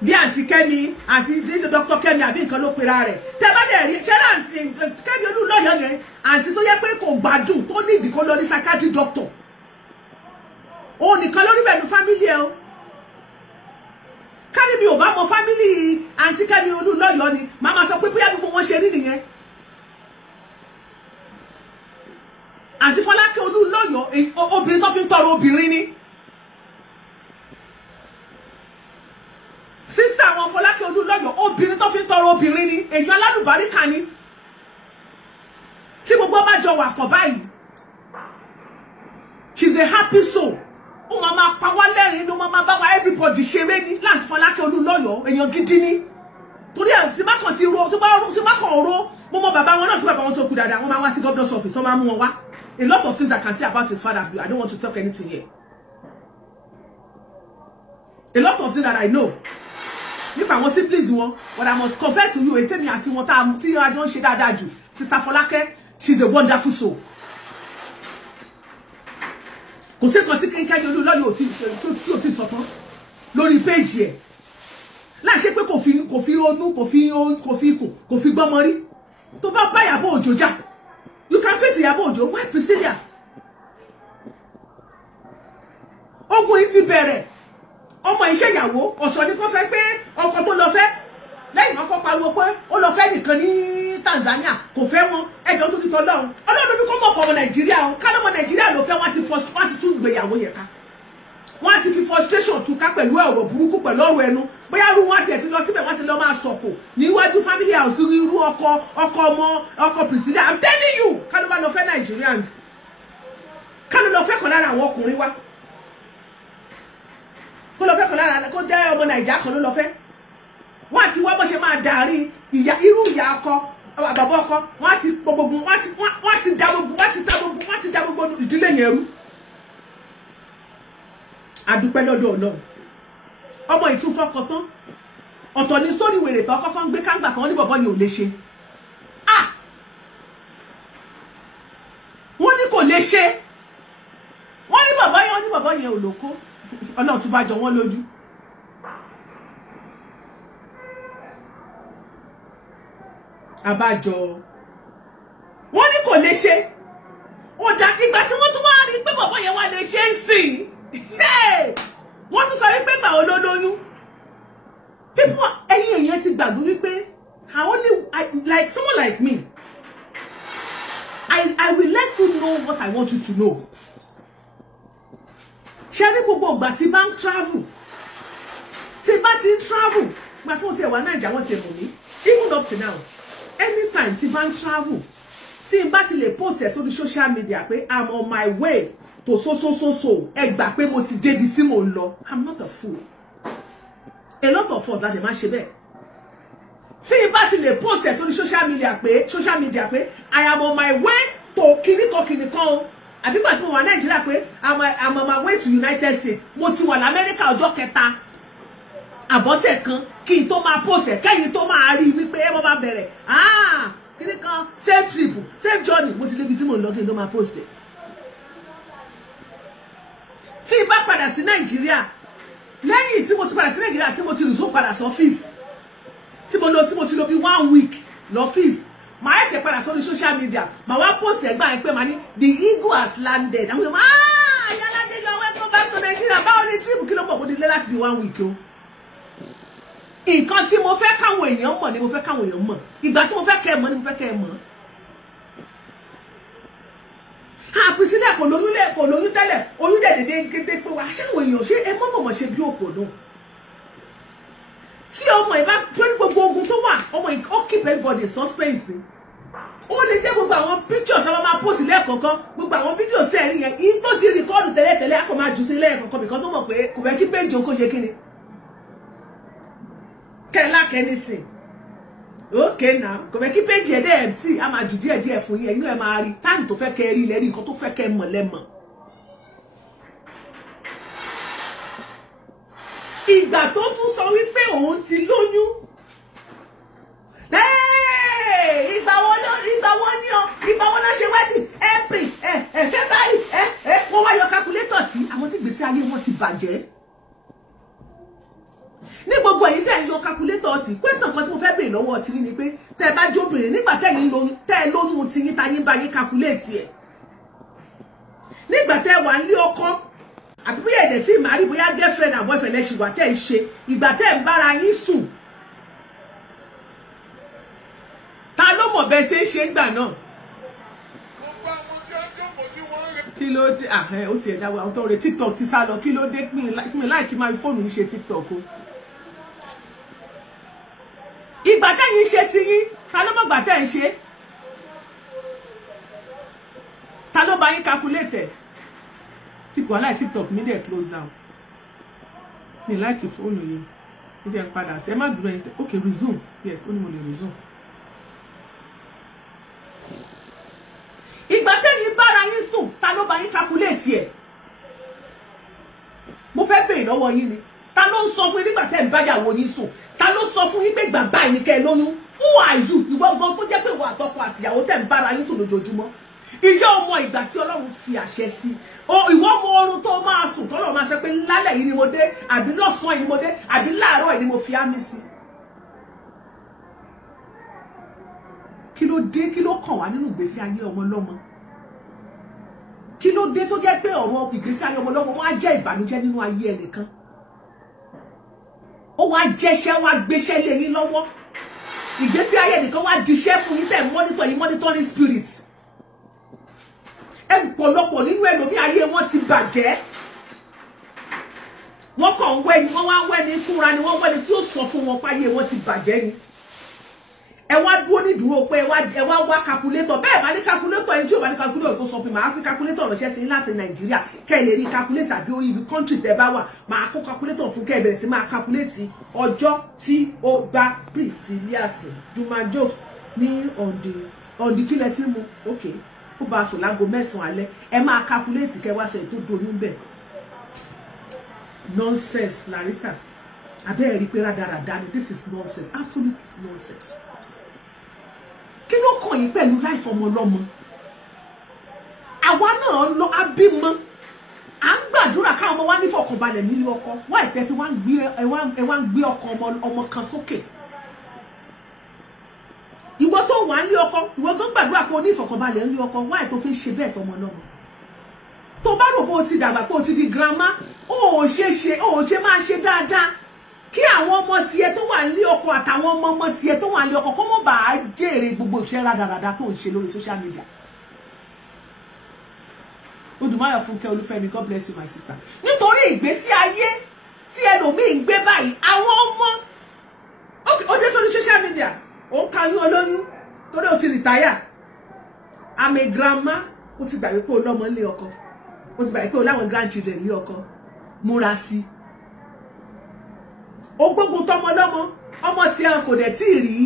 bí àǹtí Kẹ́mi àǹtí Dr. Kẹ́mi àbí nǹkan ló pera rẹ̀ tẹ́ bá dẹ̀ rí ṣẹlẹ Kẹ́mi Olúlọ́yọ̀ yẹn àǹtí tó yẹ pé kò gbádùn tó ní ìdí kó lọ ní psychiatric doctor òun nìkan lórí bẹ̀rù family ẹ o kárí mi ò bá mọ family àǹtí Kẹ́mi Olúlọ́yọ̀ ni màá máa sọ pé bóyá gbogbo wọn ṣe rí nìyẹn àǹtí Fọlákẹ́ Olúlọ́yọ̀ obìnrin tó fi ń tọrọ obìnrin ni Olúlọ́yọ̀ obìnrin tó fi ń tọrọ obìnrin ni èèyàn alálùbáríkà ni tí gbogbo bá jọ wà pọ̀ báyìí she's a happy soul ó máa pa wá lẹ́rìn ló máa bá wa everybody ṣeré ní láti Fọlákẹ́ Olúlọ́yọ̀ èèyàn gidi ni torí ẹ̀ tí bá kàn ti ro tí bá kàn ro mo mọ bàbá wọn náà kí bàbá wọn tó kú dáadáa wọ́n máa wá sí governor's office wọ́n máa mú wọn wá a lot of things I can say about his father. I don't want to talk anything here. A lot of things that I know. If I want to please you, but I must confess to you, and tell me àti wọn tá tí I don't share that ju. Sister Fọlákẹ́, she's a wonderful soul. Kò sí kan tí Kẹ́mi Olúlọ́yọ̀ ó ti sọ tán lórí page ẹ̀. Láì ṣe pé kò fi onú, kò fi gbọ́mọ rí. Tó bá bá Iyabo Ojo jà. You can face Iyabo Ojo. Why Priscilla? Ogun yìí ti bẹ̀rẹ̀. Ọmọ iṣẹ́ ìyàwó ọ̀sọ̀ ni kò sọ pé ọkọ tó lọ fẹ́ lẹ́yìn ọkọ pariwo pé ó lọ fẹ́ nìkan ní Tanzania kò fẹ́ wọn ẹjọ́ tó ní tọ́lọ́run Ọlọ́run ní kó mọ̀ fọmọ Nàìjíríà o ká lọ́mọ Nàìjíríà ló fẹ́ wọ́n ti tún gbéyàwó yẹn ká wọ́n ti fi frustration tún ká pẹ̀lú ọ̀rọ̀ burúkú pẹ̀lú ọ̀rọ̀ ẹnu bóyá irú wọn ti lọ síbẹ̀ wọ́n ti lọ máa sọ̀kò níwájú family house irú ọkọ Priscilla I'm telling you ká ló bá lọ fẹ́ Nigerians ká ló lọ fẹ́ kàn lára àwọn ọkùnrin wa kó lọ fẹ́ kàn lára kó jẹ́ ọmọ Nàìjíríà kan ló lọ fẹ́ wọ́n àti wá bó ṣe máa darí irú ìyá ọkọ bàbá ọkọ wọ́n ti gbogbo wọ́n ti da gbogbo ìdílé yẹn rú adúpẹ́ lọ́dọ̀ Ọlọ́run ọmọ ìtúfọ́kọ tán ọ̀tọ̀ ní sórí wèrè tó kọ́kọ́ ń gbé kángbà kan ní bọ̀bọ́ yẹn ò lè ṣe wọ́n ní kò lè ṣe wọ́n ní bọ̀bọ́ yẹn ò lóko Ọlọ́run tún bá jọ wọ́n lójú àbájọ wọ́n ní kò lè ṣe ó dá ìgbà tí wọ́n tún wá rí pé bọ̀bọ́ yẹn wá lè ṣe ń sìn wọ́n tún sọ wípé gbà ó lólóyún people ẹ̀yin èèyàn ti gbàgbé wípé like someone like me I will let you know what I want you to know ṣe ní gbogbo ìgbà tí bá ń travel tí bá ti ń travel ìgbà tí wọ́n ti ẹ̀wà Naija wọ́n ti ẹ̀mọ̀ mí even up to now anytime tí bá ń travel tí n bá ti lè post ẹ̀ sórí social media pé I'm on my way to so ẹ gbà pé mo ti débi tí mo ń lọ I'm not a fool a lot of us láti máa ṣe bẹ́ẹ̀ tí n bá ti lè post ẹ̀ sórí social media pé I am on my way to kìnìkan àbígbà tí mo wà Nàìjíríà pé I'm on my way to United States mo ti wà l'Amẹ́ríkà ọjọ́ kẹta àbọ̀sẹ̀ kan kí n tó máa post ẹ̀ kẹ́yìn tó máa rí wípé ẹ bọ́ bá bẹ̀rẹ̀ kìnìkan safe trip safe journey mo ti débi tí mo ń lọ kí n tó máa post ẹ̀ tí n bá padà sí Nàìjíríà lẹ́yìn tí mo ti padà sí Nàìjíríà tí mo ti resume padà sí ọ́fíìsì tí mo ti lò bí 1 week lọ́fíìsì màá ṣe padà sórí social media màá wá post ẹ̀gbà ẹ̀ pé màá ní the eagle has landed àwọn èèyàn Iyalaje you are welcome back to Nigeria báwo ni trip kí ló mọ̀ bó ti lé láti di 1 week o nǹkan tí mo fẹ́ káwọn èèyàn mọ̀ ni mo fẹ́ káwọn èèyàn mọ̀ ìgbà tí mo fẹ́ kẹ́ ẹ mọ̀ ni mo fẹ́ kẹ́ ẹ mọ̀ Priscilla kò lóyún tẹ́lẹ̀ oyún dẹ̀dẹ̀dẹ̀ gédé pé wá ṣáwọn èèyàn ṣe ẹ mọ̀mọ̀ ṣe bí òpò náà tí ọmọ ẹ bá tó ní gbogbo ogun tó wà ọmọ ẹ ó keep everybody suspense ni ó lè jẹ́ gbogbo àwọn pictures àwọn máa post lẹ́ẹ̀kọ̀ọ̀kan gbogbo àwọn videos ẹ̀ yẹn yìí tó ti rìkọ́ọ̀dù tẹ́lẹ̀tẹ́lẹ̀ á kò máa jù sí lẹ́ẹ̀kọ̀ọ̀kan because ó mọ̀ pé kò fẹ́ kí page òun kó ṣe kíni kẹ́lá kẹ́nìtì okay now kò fẹ́ kí page ẹ̀ dẹ́ ẹ̀ tí a máa jù díẹ̀ fún yín inú ẹ̀ máa rí táìmù tó fẹ́ kẹ́ rí lẹ́rí nǹkan tó fẹ́ kẹ́ mọ̀ lẹ́mọ̀ ìgbà tó tún sọ wípé òun ti lóyún ìgbà wo ló ṣe wedding April February wọ́n wá yọ calculator tí àwọn tí gbèsè ayé wọn ti bàjẹ́ ní gbogbo èyí tẹ́ ń yọ calculator tí question kan tí mo fẹ́ béèrè lọ́wọ́ ti ni pé tẹ́ bá jóbìnrin nígbà tẹ́yìn lóyún tẹ́ lóyún tí yín tayín bá yín calculate ẹ̀ nígbà tẹ́ wà nílé ọkọ àbí bí ẹ̀dẹ̀ tí màá rí bóyá girlfriend and boyfriend ẹ̀ ṣì wà tẹ́ ń ṣe ìgbà tẹ́ ń bára yín sùn ta ló mọ̀ bẹ́ẹ̀ ṣe ń ṣe gbà náà kí ló dé ó ti ẹ̀dá wa ọ̀tọ̀ rẹ̀ TikTok ti sá lọ kí ló dé mi láì kí máa fi fóònù yìí ṣe TikTok o tẹ́yin ṣe ti yín ta ló mọ̀gbà tẹ́ ń ṣe ta ló bá yín calculate tí kò aláì TikTok mi dẹ̀ close down mi like fóònù yìí ó jẹ́ padà sí ẹ má dúró ẹ̀yìn okay resume yes ó ní mo lè resume. ìgbà tẹ́yin bára yín sùn ta ló bá yín calculate ẹ̀ mo fẹ́ bèèrè lọ́wọ́ yín ni ta ló ń sọ fún yín nígbà tẹ́ ń báyàwó yín sùn ta ló sọ fún yín pé gbà báyìí ní kẹ́ ẹ lóyún who are you ìwọ gan tó jẹ́ pé ìwọ àtọkọ àtìyàwó tẹ́ ń bára yín sùn lójoojúmọ́ ìjọ ọmọ ìgbà tí Ọlọ́run fi àṣẹ sí ìwọ ọmọ oorun tó máa sùn tọ́lọ́run máa sọ pé lálẹ́ yìí ni mo dé àbí lọ́sàn-án yìí ni mo dé àbí láàárọ̀ yìí ni mo fi á mí sí. kí ló dé kí ló kàn wá nínú ìgbésí ayé ọmọ lọ́mọ kí ló dé tó jẹ́ pé ọ̀rọ̀ ìgbésí ayé ọmọ lọ́mọ wọn á jẹ́ ìbànújẹ́ nínú ayé ẹnìkan ó wá jẹ́ṣẹ́ wá gbéṣẹ́ lé yín lọ́wọ́ ìgbésí ayé ẹnìkan wá diṣẹ́ fún yín tẹ̀ mọ́nítọ̀ yín monitoring spirit ẹ̀pọ̀lọpọ̀ nínú ẹlòmí ayé wọn ti bàjẹ́ wọ́n kàn ń wẹ́ni wọ́n wá wẹ́ni fúnra ni wọ́n wẹ́ni tí ó sọ fún wọn páyé wọn ti bàjẹ́ ni ẹ wá dúró ní dúró pé ẹ wá wá calculator bẹ́ẹ̀ bá ní calculator ẹni tí ò bá ní calculator tó sọ pé màá fi calculator ránṣẹ́ sí láti Nàìjíríà kẹ́ ẹ lè rí calculator bí orí ibi country tẹ́ bá wà màá kó calculator fún kẹ́ ẹ bẹ̀rẹ̀ sí máa calculate ọjọ́ tí ó bá Priscillias Jumajo ní on the kílẹ̀ tí mo okay ó bá sùn láago 9 alẹ́ ẹ máa calculate kẹ́ wá sọ ètò doyún bẹ́ẹ̀ nonsense Larita abẹ́ẹ̀ rí pé rádaràdá ni this is nonsense absolute nonsense. Kí ló kàn yín pẹ̀lú life ọmọ lọ́mọ àwa náà lọ abímọ à ń gbàdúrà káwọn ọmọ wa ní fọkànbalẹ̀ nílé ọkọ wá ìtẹ́ fi wá ń gbé ọkọ ọmọ kan sókè ìwọ tó wà nílé ọkọ ìwọ tó ń gbàdúrà pé o ní ìfọkànbalẹ̀ nílé ọkọ wá ìtọ́ fi ń ṣe bẹ́ẹ̀ sọmọ lọ́mọ tó bá rò pé o ti dàgbà pé o ti di grandma ó ṣe máa ṣe dáadáa kí àwọn ọmọ tiẹ̀ tó wà nílé ọkọ àtàwọn ọmọ tiẹ̀ tó wà nílé ọkọ kó mọ̀ bá jèrè gbogbo ìṣẹ́ rádaràda tó ń ṣe lórí social media. Odùmáyọ̀ Fúnkẹ́ Olúfẹ́mi, God bless you my sister. Nítorí ìgbésí ayé tí ẹlòmíì ń gbé báyìí àwọn ọmọ ó dé sórí social media ó ń kayún olóyún torí ó ti rìtáyà I'm a grandma ó ti gbàgbé pé ó lọ́mọ nílé ọkọ ó ti gbàgbé pé ó láwọn grandchildren nílé ọkọ múra sí ó gbógun tọmọ lọ́mọ ọmọ tí ẹ kò dẹ̀ tí rí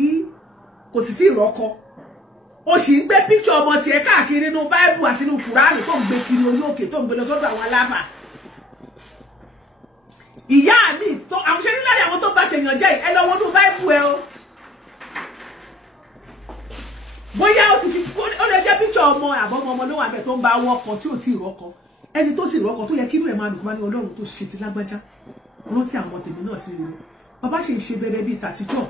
kò sì tí rọ́kọ ó sì ń gbé picture ọmọ tí ẹ káàkiri nínú Bible àti nínú Kùránì tó ń gbé kiri orí òkè tó ń gbé lọ sọ́dọ̀ àwọn aláfà ìyá mi tó àwọn ṣe nílẹ̀ àwọn tó bá tèèyàn jẹ́ ẹ lọ wọnú Bible ẹ o bóyá ó ti fi ó lè jẹ́ picture ọmọ àbọ̀mọ ọmọ ló wà bẹ́ẹ̀ tó ń bá wọ́kọ tí ò tí rọ́kọ ẹni tó sì rọ́kọ tó yẹ kí inú ẹ̀ máa dùn wá ní Ọlọ́run tó ṣe ti lágbájá rántí àwọn tèmi náà sí rere bàbá ṣe ń ṣe bẹ̀rẹ̀ bíi tàtijọ́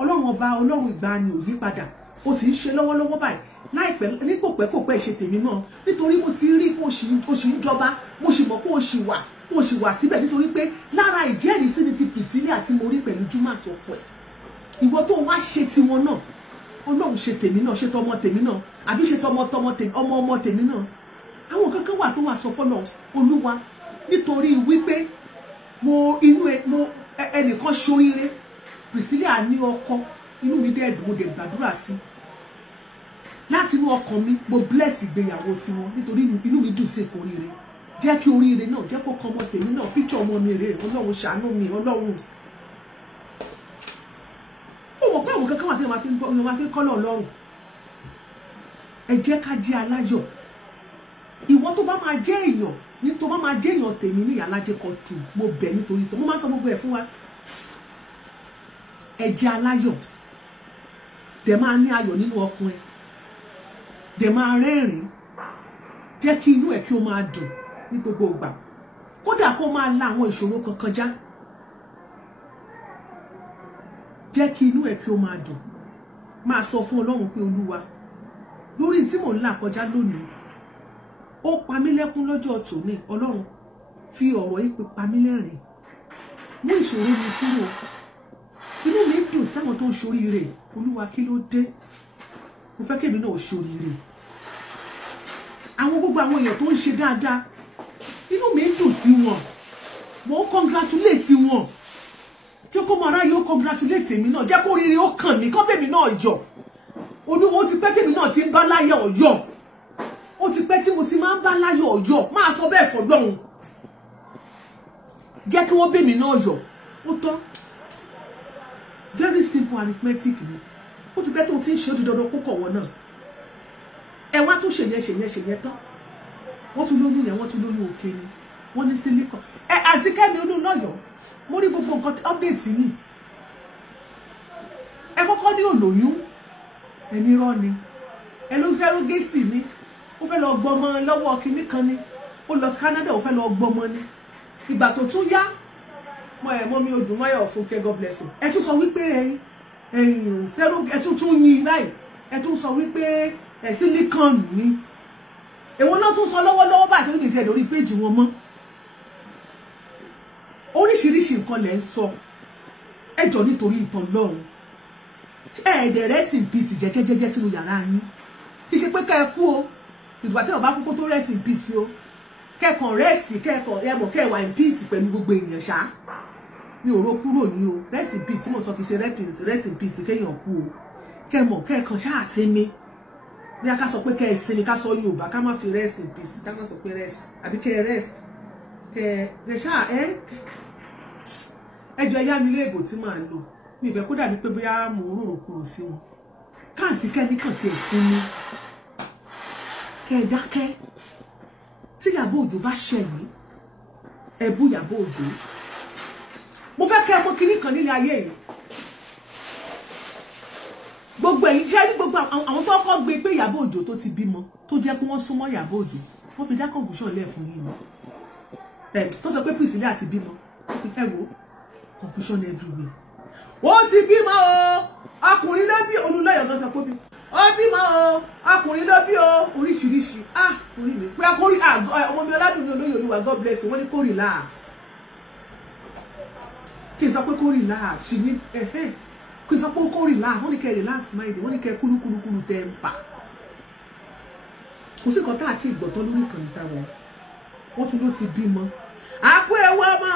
Ọlọ́run ọba Ọlọ́run ìgbàanì ò yí padà ó sì ń ṣe lọ́wọ́lọ́wọ́ báyìí láìpẹ́ ní kòpẹ́kòpẹ́ ṣe tèmi náà nítorí mo ti rí pé ó sì ń jọba mo sì mọ̀ pé ó sì wà síbẹ̀ nítorí pé lára ìjẹ́rìísí ni ti Priscillias àti mo rí pẹ̀lú Jumas ọkọ ẹ̀ ìwọ tó wá ṣe tiwọn náà Ọlọ́run ṣe tèmi náà ṣe tọmọ tèmi náà àbí ṣe tọmọ ọmọ tèmi náà àwọn kankan wà tó wà sọ fọ́nà Olúwa nítorí wípé mo ẹnìkan ṣoríire Priscillias ní ọkọ inú mi dẹ̀ dùn mo dẹ̀ gbàdúrà sí láti inú ọkàn mi mo bless ìgbéyàwó sí wọn nítorí inú mi dùn sí èkó oríire jẹ́ kí oríire náà jẹ́ kó kọ́ ọmọ tèmi náà picture ọmọ mi rè Ọlọ́run ṣàánú mi Ọlọ́run ó wọ́n kọ́ àwọn kankan wà tí wọ́n máa fi kọ́lọ̀ Ọlọ́run ẹ jẹ́ ká jẹ́ aláyọ̀ ìwọ tó bá máa jẹ́ èèyàn ní tó bá máa jẹ́ èèyàn tèmi ní Iyalaje Kotu mo bẹ̀ nítorí tó mo máa sọ gbogbo ẹ̀ fún wa ẹ jẹ́ aláyọ̀ dẹ̀ máa ní ayọ̀ nínú ọkàn ẹ dẹ̀ máa rẹ́rìn jẹ́ kí inú ẹ̀ kí ó máa dùn ní gbogbo ìgbà kódà kó máa la àwọn ìṣòro kankan já jẹ́ kí inú ẹ̀ kí ó máa dùn máa sọ fún Ọlọ́run pé Olúwa lórí tí mò ń là kọjá lónìí ó pa mí lẹ́kún lọ́jọ́ tòní Ọlọ́run fi ọ̀rọ̀ yìí pé pa mí lẹ́rìn mú ìṣòro mi kúrò inú mi dùn sáwọn tó ń ṣoríire Olúwa kí ló dé mo fẹ́ kémi náà ṣoríire àwọn gbogbo àwọn èèyàn tó ń ṣe dáadáa inú mi dùn sí wọn mo congratulate wọn jẹ́ kó máa ráyè ó congratulate mi náà, jẹ́ kó rere ó kàn mí, kó bèmi náà yọ̀. Olúwo ti pẹ́ tèmi náà ti ń bá láyé ọ̀yọ́. Ó ti pẹ́ tí mo ti máa ń bá láyé ọ̀yọ́. Máa sọ bẹ́ẹ̀ fọ́lọ́run. Jẹ́ kí wọ́n bèmi náà yọ̀. Ó tán. Very simple arithmetic ni. Ó ti pẹ́ tó ti ń ṣe ó di dandan kó kọ̀wọ́ náà. Ẹ wá tún ṣèyẹn tán. Wọ́n tún lóyún yẹn, wọ́n tún lóyún òkè ni. Wọ́n ní silicon. Àti Kẹ́mi Olúnlọ́yọ̀. Mo rí gbogbo nǹkan update yìí. Ẹ kọ́kọ́ ní olóyún. Ẹni rọ́ ni. Ẹ ló fẹ́ rógésì ni. Ó fẹ́ lọ gbọ́mọ lọ́wọ́ kinní kan ni. Ó lọ sí Canada, ó fẹ́ lọ gbọ́mọ ni. Ìgbà tó tún yá. Mọ́ mi Odùmáyọ̀ Fúnkẹ́, God bless you. Ẹ tún sọ wípé ẹ tún yin báyìí. Ẹ tún sọ wípé silicon ni. Èwo náà tún sọ lọ́wọ́lọ́wọ́ bá àtúndì tí ẹ lórí péjì wọn mọ́. Oríṣiríṣi nǹkan lẹ ń sọ. Ẹ jọ̀ọ́ nítorí ìtàn lọ́run. Ẹ̀ẹ́dẹ̀ rest in peace jẹ́jẹ́jẹ́jẹ́ sínú yàrá yín. Kì í ṣe pé ká ẹ kú o. Ìgbà tí ó bá kú kó tó rest in peace o. Kẹ́kàn rest, ẹmọ̀ kẹwàá in peace pẹ̀lú gbogbo èèyàn ṣá. Mi ò ro kúrò ní o. Rest in peace mo sọ kì í ṣe rest in peace kéèyàn kú o. Kẹ́mọ̀ kẹ́kàn ṣáà sinmi. Bí a ká sọ pé kẹ́ ẹ sinmi ká sọ Yorùbá ká má fi rest in peace. Ká má sọ pé rest. Àbí kẹ́ ẹ rest. Kẹ́ ṣáà ẹjọ́ ẹ̀yá mi léèbò tí màá lò. Mi ìfẹ́ kó dàbí pé bóyá mo rorò kúrò sí wọn. Káàntì kẹ́míkàn tí ẹ̀ fún mi. Kẹ́ ẹ dákẹ́. Tí Iyabo Ojo bá ṣẹ̀yìn, ẹ bú Iyabo Ojo. Mo fẹ́ kẹ́ ẹ mọ̀ kinní kan nílé ayé yìí. Gbogbo ẹ̀yin jẹ́ ní gbogbo àwọn tó kọ́ gbé pé Iyabo Ojo tó ti bímọ tó jẹ́ kí wọ́n súnmọ́ Iyabo Ojo. Wọ́n fi dá confusion lẹ̀ fún yín ni. Tó sọ pé Priscilla àti bímọ. Ẹ wo confusion everywhere. Ó ti bímọ o. Ọkùnrin ló bí Olúnlọ́yọ̀ gan sọ pé bí. Ó bímọ o. Ọkùnrin ló bí o. Oríṣiríṣi. Orí mi. Pé akórí ọmọ mi Ọládùn ní Olóyè Olúwa, God bless you. Wọ́n ní kó relax. Kí n sọ pé kó relax. She need kí n sọ pé kó relax. Wọ́n ní kẹ́ relax mind. Wọ́n ní kẹ́ kúlúkúlúkúlú temper. Kò sí nǹkan tá àti ìgbọ̀tọ́ lórí ìkànnì táwọn. Wọ́n tún ló ti bímọ. Àpò ẹwọ́ ọmọ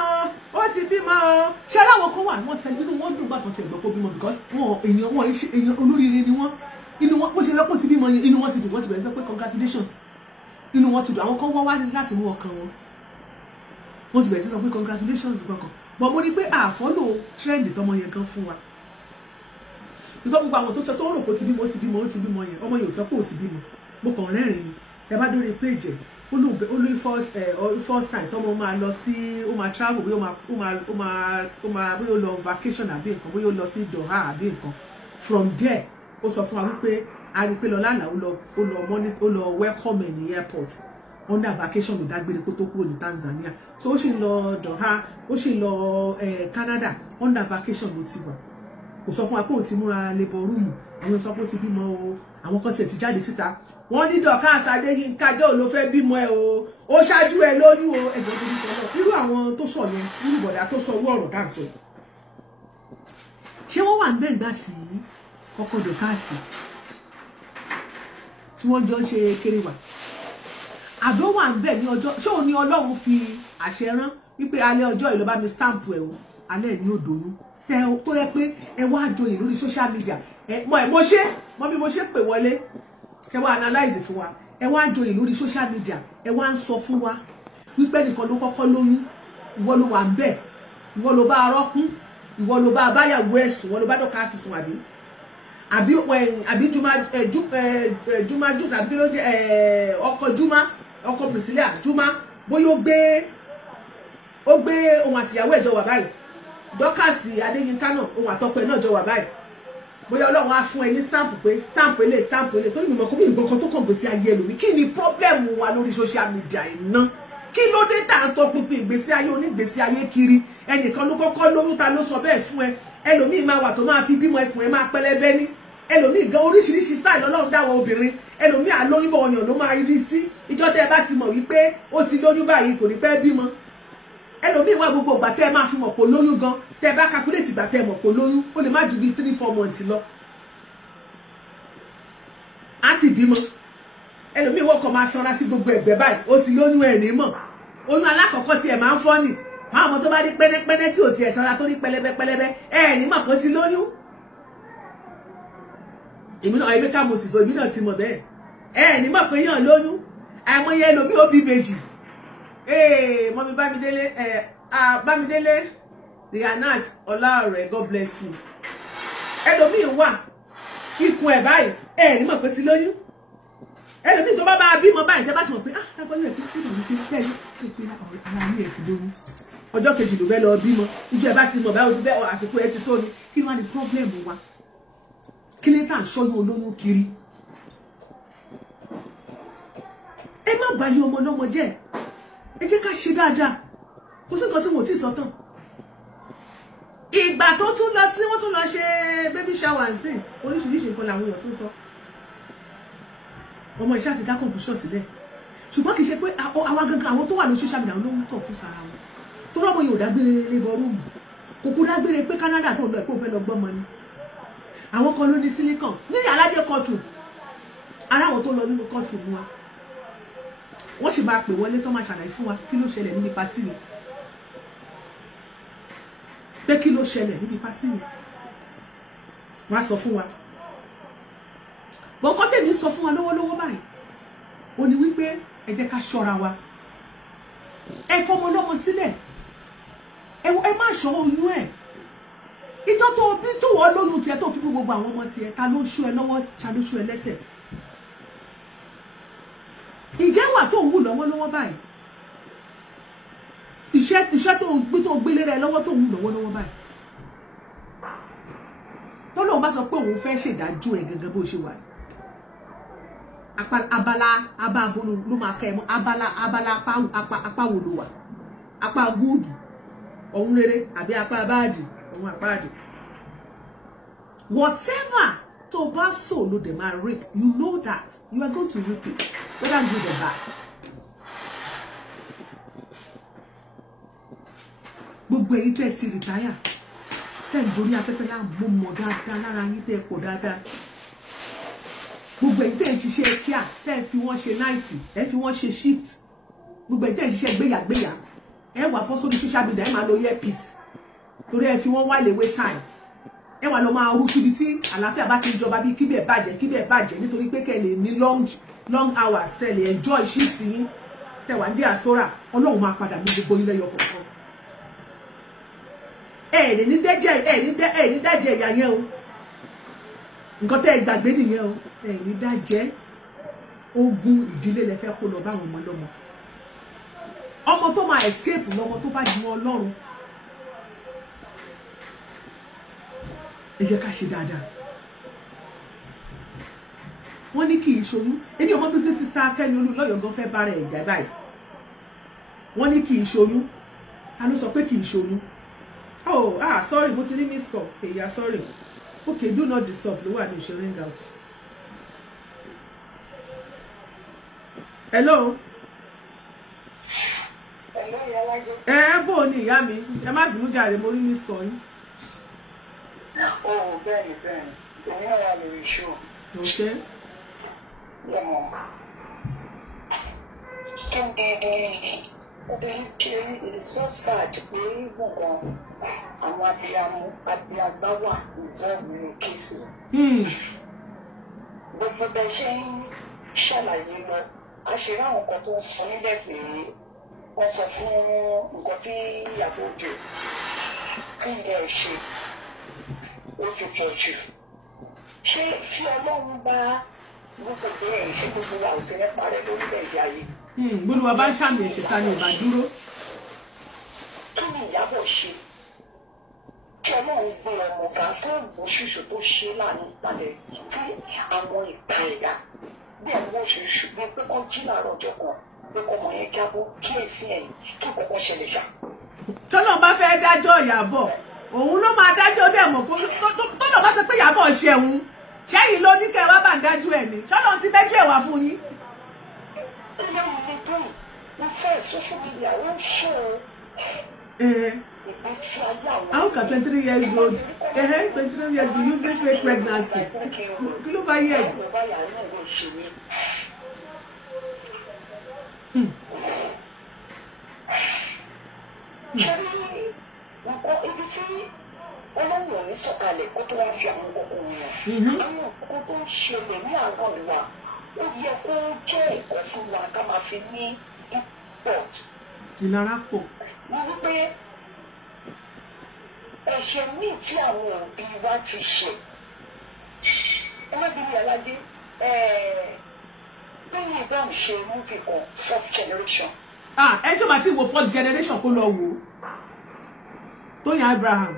ó ti bímọ o. Ṣé láwọn kan wà wọ́n sẹ́ni inú wọn dùn bá kan ti ẹ̀gbọ́n kó bímọ because èèyàn olóríire ni wọ́n. Inú wọn bó ṣe fẹ́ kó ti bímọ yẹn inú wọn ti dùn, wọ́n ti bẹ̀rẹ̀ sọ pé congratulations. Inú wọn ti dùn, àwọn kan wọ́n wá láti mú ọkàn wọn. Wọ́n ti bẹ̀rẹ̀ sọ pé congratulations kankan. But mo ní pé àfọ́lò trend tọmọ yẹn kan fún wa. Because gbogbo àwọn tó sọ tó rò pé ó ti bímọ ó ti bímọ yẹn ọmọ yẹn ò sọ pé ó ti bímọ. Mo kàn rẹ́rìn ni. Ẹ bá dórí page olú first time tọ́mọ máa lọ sí ó máa travel bí ó máa bí ó lọ vacation àbí nǹkan bí ó lọ sí Doha àbí nǹkan. From there ó sọ fún wa wípé a rí pé lọ lánàá ó lọ welcome ní airport under vacation ló dágbére kó tó kúrò ní Tanzania. So ó sì lọ Doha ó sì lọ Canada under vacation ló ti wà. Kò sọ fún wa pé ó ti múra labour room, àwọn sọ pé ó ti bímọ o, àwọn kan tiẹ̀ ti jáde síta. Wọ́n ní Dorcas Adéyínká jẹ́ ló fẹ́ bímọ ẹ o, ó ṣáájú ẹ lóyún o, ẹ̀jẹ̀ tó ní tọ́lọ̀. Irú àwọn tó sọ yẹn, irú bọ̀dá tó sọ owó ọ̀rọ̀ tá à ń sọ. Ṣé wọ́n wà ń bẹ́ẹ̀ gbà tí kọ́kọ́ Dorcas tí wọ́n jọ ń ṣe kéré wà? Àbó wà ń bẹ́ẹ̀ ní ọjọ́, ṣé òun ni Ọlọ́run fi àṣẹ rán wípé alẹ́ ọjọ́ ìlú bá mi stamp ẹ̀ o, alẹ́ ní òdòdó. Tó yẹ pé ẹ wá joyè lórí social media. Mo ṣe pè wọlé. Kẹ wá analyze fún wa, ẹ wá joyè lórí social media, ẹ wá ń sọ fún wa wípé nìkan ló kọ́kọ́ lóyún, ìwọ ló wà ń bẹ̀, ìwọ ló bá arọ́kún, ìwọ ló bá abáyàwó ẹ̀sùn, ìwọ ló bá Dorcas sùn àbí Juma jù tàbí kí ló jẹ́ ọkọ Priscilla Juma bóyá ó gbé ohun àtìyàwó ẹ̀jọ wà báyìí, Dorcas Adéyínká náà ohun àtọkọ ẹ̀ náà jọ wà báyìí. Bóyá Ọlọ́run á fún ẹ ní stamp ele tó ní mọ̀ kó bí nǹkan kan tó kàn gbèsè ayé ẹlòmí. Kí ni problem wa lórí social media iná? Kí ló dé tá à ń tọ́ pínpín ìgbésí ayé onígbésí ayé kiri? Ẹnìkan ló kọ́kọ́ lóyún, ta ló sọ bẹ́ẹ̀ fún ẹ? Ẹlòmíì máa wà tó máa fi bímọ ẹkùn ẹ máa pẹlẹbẹ ní. Ẹlòmíì gan oríṣiríṣi style Ọlọ́run dáwọ́ obìnrin. Ẹlòmíì àlóyún bọ̀ ọyàn ló máa rí sí. Ìjọ́ tẹ́ ẹ bá ti mọ̀ wípé ó ti lóyún báyìí kò ní pẹ́ bímọ. Ẹlòmíì wà gbogbo ìgbà tẹ́ ẹ máa fi mọ̀ pé lóyún gan. Tẹ́ ẹ bá calculate ìgbà tẹ́ ẹ mọ̀ pé lóyún ó lè má ju bí 3-4 months lọ. A sì bímọ. Ẹlòmíì wọ́n kàn máa sanra sí gbogbo ẹ̀gbẹ́ báyìí ó ti lóyún ẹ̀ ní mọ̀. Oyún alákọ̀ọ́kọ́ tí ẹ̀ máa ń fọ́ nì àwọn tó bá rí pẹ́nẹ́pẹ́nẹ́ tí ò tiẹ̀ sanra tó rí pẹlẹbẹ ẹ ní mà kó ti lóyún èmi náà èmi ká mo sì sọ èmi náà ti mọ̀ bẹ́ẹ̀ ẹ ní mà pé yàn lóyún àìmọye ẹlòmíì ó bí méjì mọ́mí Bámidélé Rihanna Ọláọ̀rẹ́ God bless you ẹlòmíì wà ikùn ẹ̀ báyìí ẹ ní mà pé ti lóyún ẹlòmíì tó bá bá bímọ báyìí tẹ́ bá sì mọ̀ pé lágbọ́n rẹ̀ kí ló ń fi tẹ́lẹ̀ pé ara ní ẹ̀ ti lóyún ọjọ́ kejì ló fẹ́ lọ bímọ ìjọ ẹ̀ bá ti mọ̀ báyìí ó ti bẹ́ àsìkò ẹ̀ ti tó ni kí wọ́n á ní pọ́blẹ́mù wa kí lè tà ń ṣọ́yún olóyún kiri ẹ má bàyí ọmọ lọ́mọ jẹ́ ẹ jẹ́ ká ṣe dáadáa kò sí nǹkan tí mo ti sọ tán ìgbà tó tún lọ sí wọ́n tún lọ ṣe baby shower sí oríṣiríṣi nǹkan làwọn èèyàn tún sọ ọmọ ìṣá ti dá confusion sílẹ̀ ṣùgbọ́n kì í ṣe pé àwọn gangan àwọn tó wà ní social media ló ń confuse ara wọn tó rọ́mọ yóò dágbére labour room kò kú dágbére pé Canada tó ń lọ ẹ̀kọ́ fẹ́ lọ gbọ́mọ ni àwọn kan ló ní silicon ní Iyalaje Kotu ara àwọn tó lọ nínú Kotu mu wa wọ́n sì máa pè wọlé tó máa ṣàlàyé fún wa kí ló ṣẹlẹ̀ níbi pátì mi pé kí ló ṣẹlẹ̀ níbi pátì mi wọ́n á sọ fún wa bọ́n tèmi sọ fún wa lọ́wọ́lọ́wọ́ báyìí ó ní wípé ẹ jẹ́ ká ṣọ́ra wa ẹ fọmọ lọ́mọ sílẹ̀ ẹ má ṣọ́ oyún ẹ̀ ìtọ́ tó bí tó wọ́ lóyún tiẹ̀ tó fi gbogbo àwọn ọmọ tiẹ̀ ta ló ṣú ẹ lọ́wọ́ ta ló ṣú ẹ lẹ́sẹ̀ ìjẹ́ wà tó ń wù lọ́wọ́lọ́wọ́ báyìí iṣẹ́ tó gbélé rẹ lọ́wọ́ tó ń wù lọ́wọ́lọ́wọ́ báyìí tọ́lọ́run bá sọ pé òun fẹ́ ṣèdájọ́ ẹ̀ gẹ́gẹ́ bó ṣe wà abala abolo ló máa kẹ́ ẹ mọ́ abala apá wo ló wà apá gúùdù ọ̀hún rere àbí apá báàdì ọ̀hún àpáàdì whatever tó bá so ló dẹ̀ máa reap you know that you are going to reap it whether good or bad. gbogbo èyí tẹ́ ti rìtáyà tẹ́ ń borí afẹ́fẹ́ náà mọ̀ dáadáa lára yín tẹ́ pọ̀ dáadáa gbogbo èyí tẹ́ ń ṣiṣẹ́ kíá tẹ́ fi wọ́n ṣe náìtì ẹ fi wọ́n ṣe shift gbogbo èyí tẹ́ ń ṣiṣẹ́ gbéyàgbéyà ẹ wà fọ́ sórí social media ẹ máa lo earpiece torí ẹ fi wọ́n wá ilé wait time ẹ wà lọ máa rú síbi tí àlàáfíà bá ti ń jọba bí kíbẹ̀ bàjẹ́ nítorí pé kẹ́ lè ní long hours tẹ́ lè enjoy shift yín tẹ́ wà ní diaspora ọlọ́run máa padà mú gbogbo ilé yọkọ̀ kan ẹ ní dájẹ́ ìyá yẹn o nǹkan tẹ́ gbàgbé nìyẹn o ẹ ní dájẹ́ ogun ìdílé lẹ fẹ́ kó lọ bá àwọn ọmọ lọ́mọ ọmọ tó máa escape lọ́mọ tó bá ju ọlọ́run ẹ jẹ́ ká ṣe dáadáa wọ́n ní kì í ṣoyún ẹni ọmọ bíi sísá akẹ́ni olúlọ́yọ̀ gan fẹ́ bára ẹ̀ jà báyìí wọ́n ní kì í ṣoyún ta ló sọ pé kì í ṣoyún oh sorry mo ti ní miss call èyí sorry okay do not disturb ló wà ní ìṣe ring out hello Iyalaje bó ni ìyá mi ẹ má bínú jàre mo rí miss call yín bẹ́ẹ̀ni èmi náà wà lórí show okay it's so sad pé gbọ̀ngàn àwọn abiyamọ wà involved nínú kéèsì. Gbogbo bẹ́ẹ̀ ṣe ń ṣàlàyé lọ a ṣe ráwọn kan tó ń sọ nílẹ̀ pé wọ́n sọ fún nǹkan tí Iyabo Ojo tí ilẹ̀ ṣe ó ti pọ̀ jù. Ṣé tí Ọlọ́run bá gbogbo bẹ́ẹ̀ ṣe gbogbo wa ò ti ní parẹ́ lórílẹ̀-èdè ayé? Gbogbo wa bá ń ṣàmì ẹ̀ṣẹ̀ ta ni ò bá dúró. Kí ni Iyabo ṣe? Tí Ọlọ́run gbé ọmọ ọ̀gá tó wò ṣùṣù tó ṣe láàrin ìpàdé tí àwọn ìka ẹ̀dá bí ẹni wọ́n ṣe ṣùgbọ́n pé kọ́ jí láàárọ̀ ọjọ́ kan pé kọ́ ọmọ yẹn jábọ́ kí èsì ẹ̀yìn kí kọ́kọ́ ṣẹlẹ̀ ṣá. Tọ́lọ̀ bá fẹ́ dájọ́ Iyabo òun ló máa dájọ́ dẹ̀ mọ̀ tọ́lọ̀ bá sọ pé Iyabo ṣẹ̀hún ṣẹ́yìn ló ní kẹ́ wá bá ń dájú ẹ̀ ní tọ́lọ̀ ti dájú ẹ̀ wá fún yín. Ilé mi dùn wọ́n fẹ́ social media wọ́n ṣó how can 23 years old 23 years be using fake pregnancy kí ló bá yẹ ṣé nǹkan ibi tí ọlọ́run ò ní sọ̀kalẹ̀ kó tó wá fi àwọn kókó wọn àwọn kókó tó ń ṣẹlẹ̀ ní àgọ́ wa ó yẹ kó jẹ́ ẹ̀kọ́ fún wa ká máa fi ní deport. ìlara pọ̀. wọ́n wípé ẹ̀ṣẹ̀ míì tí àwọn òbí wa ti ṣe ẹlẹ́bí Iyalaje lẹ́yìn ìbámu ṣe múfì kan fourth generation. ẹ tí o bá ti wo fourth generation kó lọ wò Tóyìn Abraham.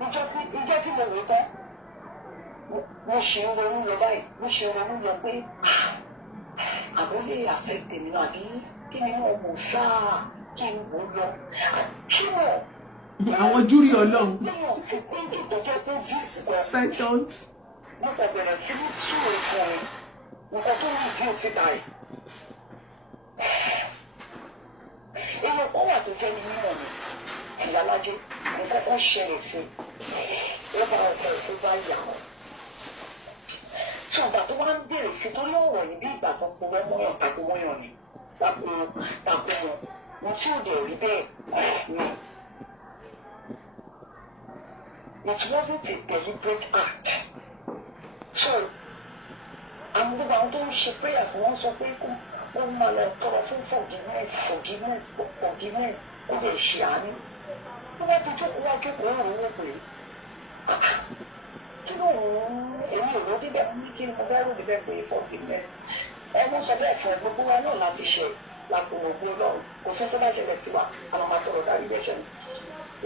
ìjọ tí mo wò tán mo ṣe ń ronú lọ báyìí mo ṣe ń ronú lọ pé àbólé àfẹ́ tèmi náà àbí kí ni wọn mọ̀ sáà kí n wò lọ kí wọ́n. àwọn júrì Ọlọ́run. lẹ́yìn ọ̀sẹ̀ tí ń dìbò jẹ́ pé bí second. wọ́n kò bẹ̀rẹ̀ sí ní súwèé fún ẹ nǹkan tó ní ìdí òsíta rẹ̀. èèyàn kan wà tó jẹ́ ní mímọ̀ ni Iyalaje nǹkan kan ṣẹlẹ̀ sí i ó bá ọkọ ẹ̀ tó bá yà wọ́n. tí ọ̀gbà tó wá ń bèrè sí torí ọ̀rọ̀ yìí bí ìgbà tó kó wọ́mọ́yàn tàbí wọ́yàn ni tàbí wọn ní tí ò dẹ̀ rí bẹ́ẹ̀ ni. It wasn't a deliberate act. So, àwọn gbogbo àwọn tó ń ṣe prayer fún wọn sọ pé wọ́n máa lọ tọrọ fún forgiveness ó lè ṣe àánú. Wọ́n bá dojú kó wájú kó ń rò ó pé kí ló ń èmi ò ló débẹ̀ ní kí ni mo fẹ́ rò débẹ̀ pé forgiveness. Wọ́n sọ bẹ́ẹ̀ fún ẹ gbogbo wa náà láti ṣe lápò ògbó Ọlọ́run kò sí tó bá ṣẹlẹ̀ sí wa àwọn máa tọrọ dárí bẹ́ẹ̀ ṣẹlẹ̀.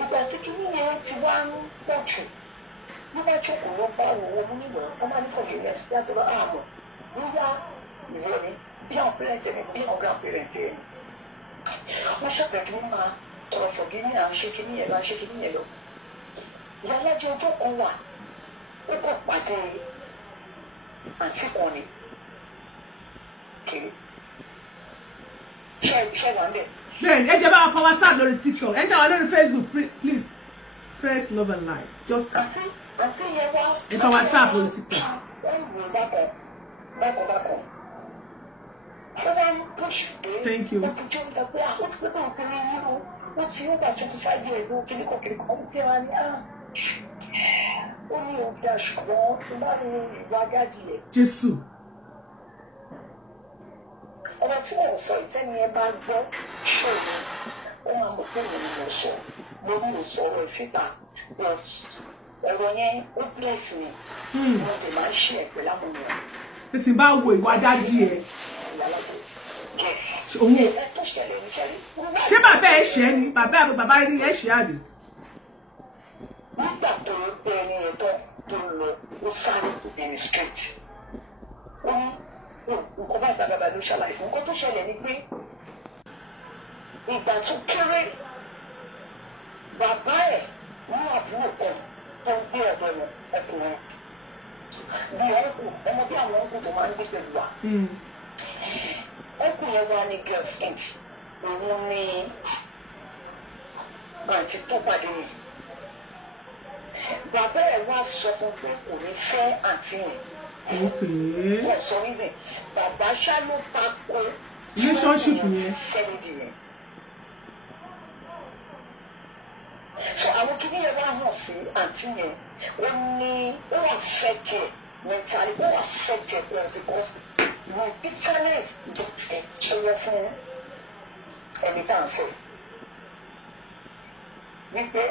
Ìgbà tí kí nìyẹn ti wá ń pọ̀ jù nígbà jókòó ló bá wò ó nílò wọ́n máa ní forgiveness bí àtọ́lá àmọ́ nígbà ìwé mi bí àwọn pẹ́rẹ́ǹtì mi bí àwọn grandparents mi wọ́n ṣàpẹ̀jù wọn máa tọrọ forgiveness à ń ṣe kí nìyẹn lọ à ń ṣe kí nìyẹn lọ. Iyalaje ọjọ́ kan wà ó kọ̀ pàdé àǹtí kan ni kiri ṣe wà ń bẹ̀. Bẹ́ẹ̀ni, ẹ jẹ́ bá wa pa WhatsApp lórí TikTok, ẹ jẹ́ wa lórí Facebook, please press love and like, just tap. Ẹ pa WhatsApp lórí TikTok. Thank you. Jésù. Ọ̀rọ̀ tí wọ́n sọ ìtẹ́ni ẹ bá gbọ́ ṣòro ó máa mọ̀ pé mo ní mo sọ mo ní mo sọ̀rọ̀ síta but ọ̀rọ̀ yẹn ó bless me mo dè máa ń ṣe ẹ̀pẹ́ láwọn èèyàn. Bí ti bá wo ìwà dájú ẹ. Ṣé bàbá ẹ ṣẹ́ ni bàbá ẹni ẹ ṣẹ́ àbí? Nígbà tó ń pẹ́ ẹni ẹ̀ tó lọ ó sáré ẹni straight. Ó ní nǹkan bá ìgbàgbà ló ṣàlàyé fún nǹkan tó ṣẹlẹ̀ ni pé ìgbà tó kéré bàbá ẹ̀ ní àbúrò kan tó ń gbé ọ̀dọ̀ wọn ọkùnrin bí ọ̀nkù ọmọ bí àwọn ọ̀nkù tó máa ń gbé pẹ̀lú wa ọ̀nkù yẹn wá ní girlfriend òun ní àǹtí tó pàdé mi bàbá ẹ̀ wá sọ fún pé kò ní fẹ́ àǹtí yẹn. Okay. For some reason, bàbá ṣá ló pa kó. Relationship yẹn. So àwọn kìíní yẹn wá hàn sí àǹtí yẹn, ó ní ó wà fẹ́tẹ̀ mentally, ó wà fẹ́tẹ̀ well because my bitterness ló ẹ̀ jẹ́wọ́ fún ẹni tá à ń sọ. Wípé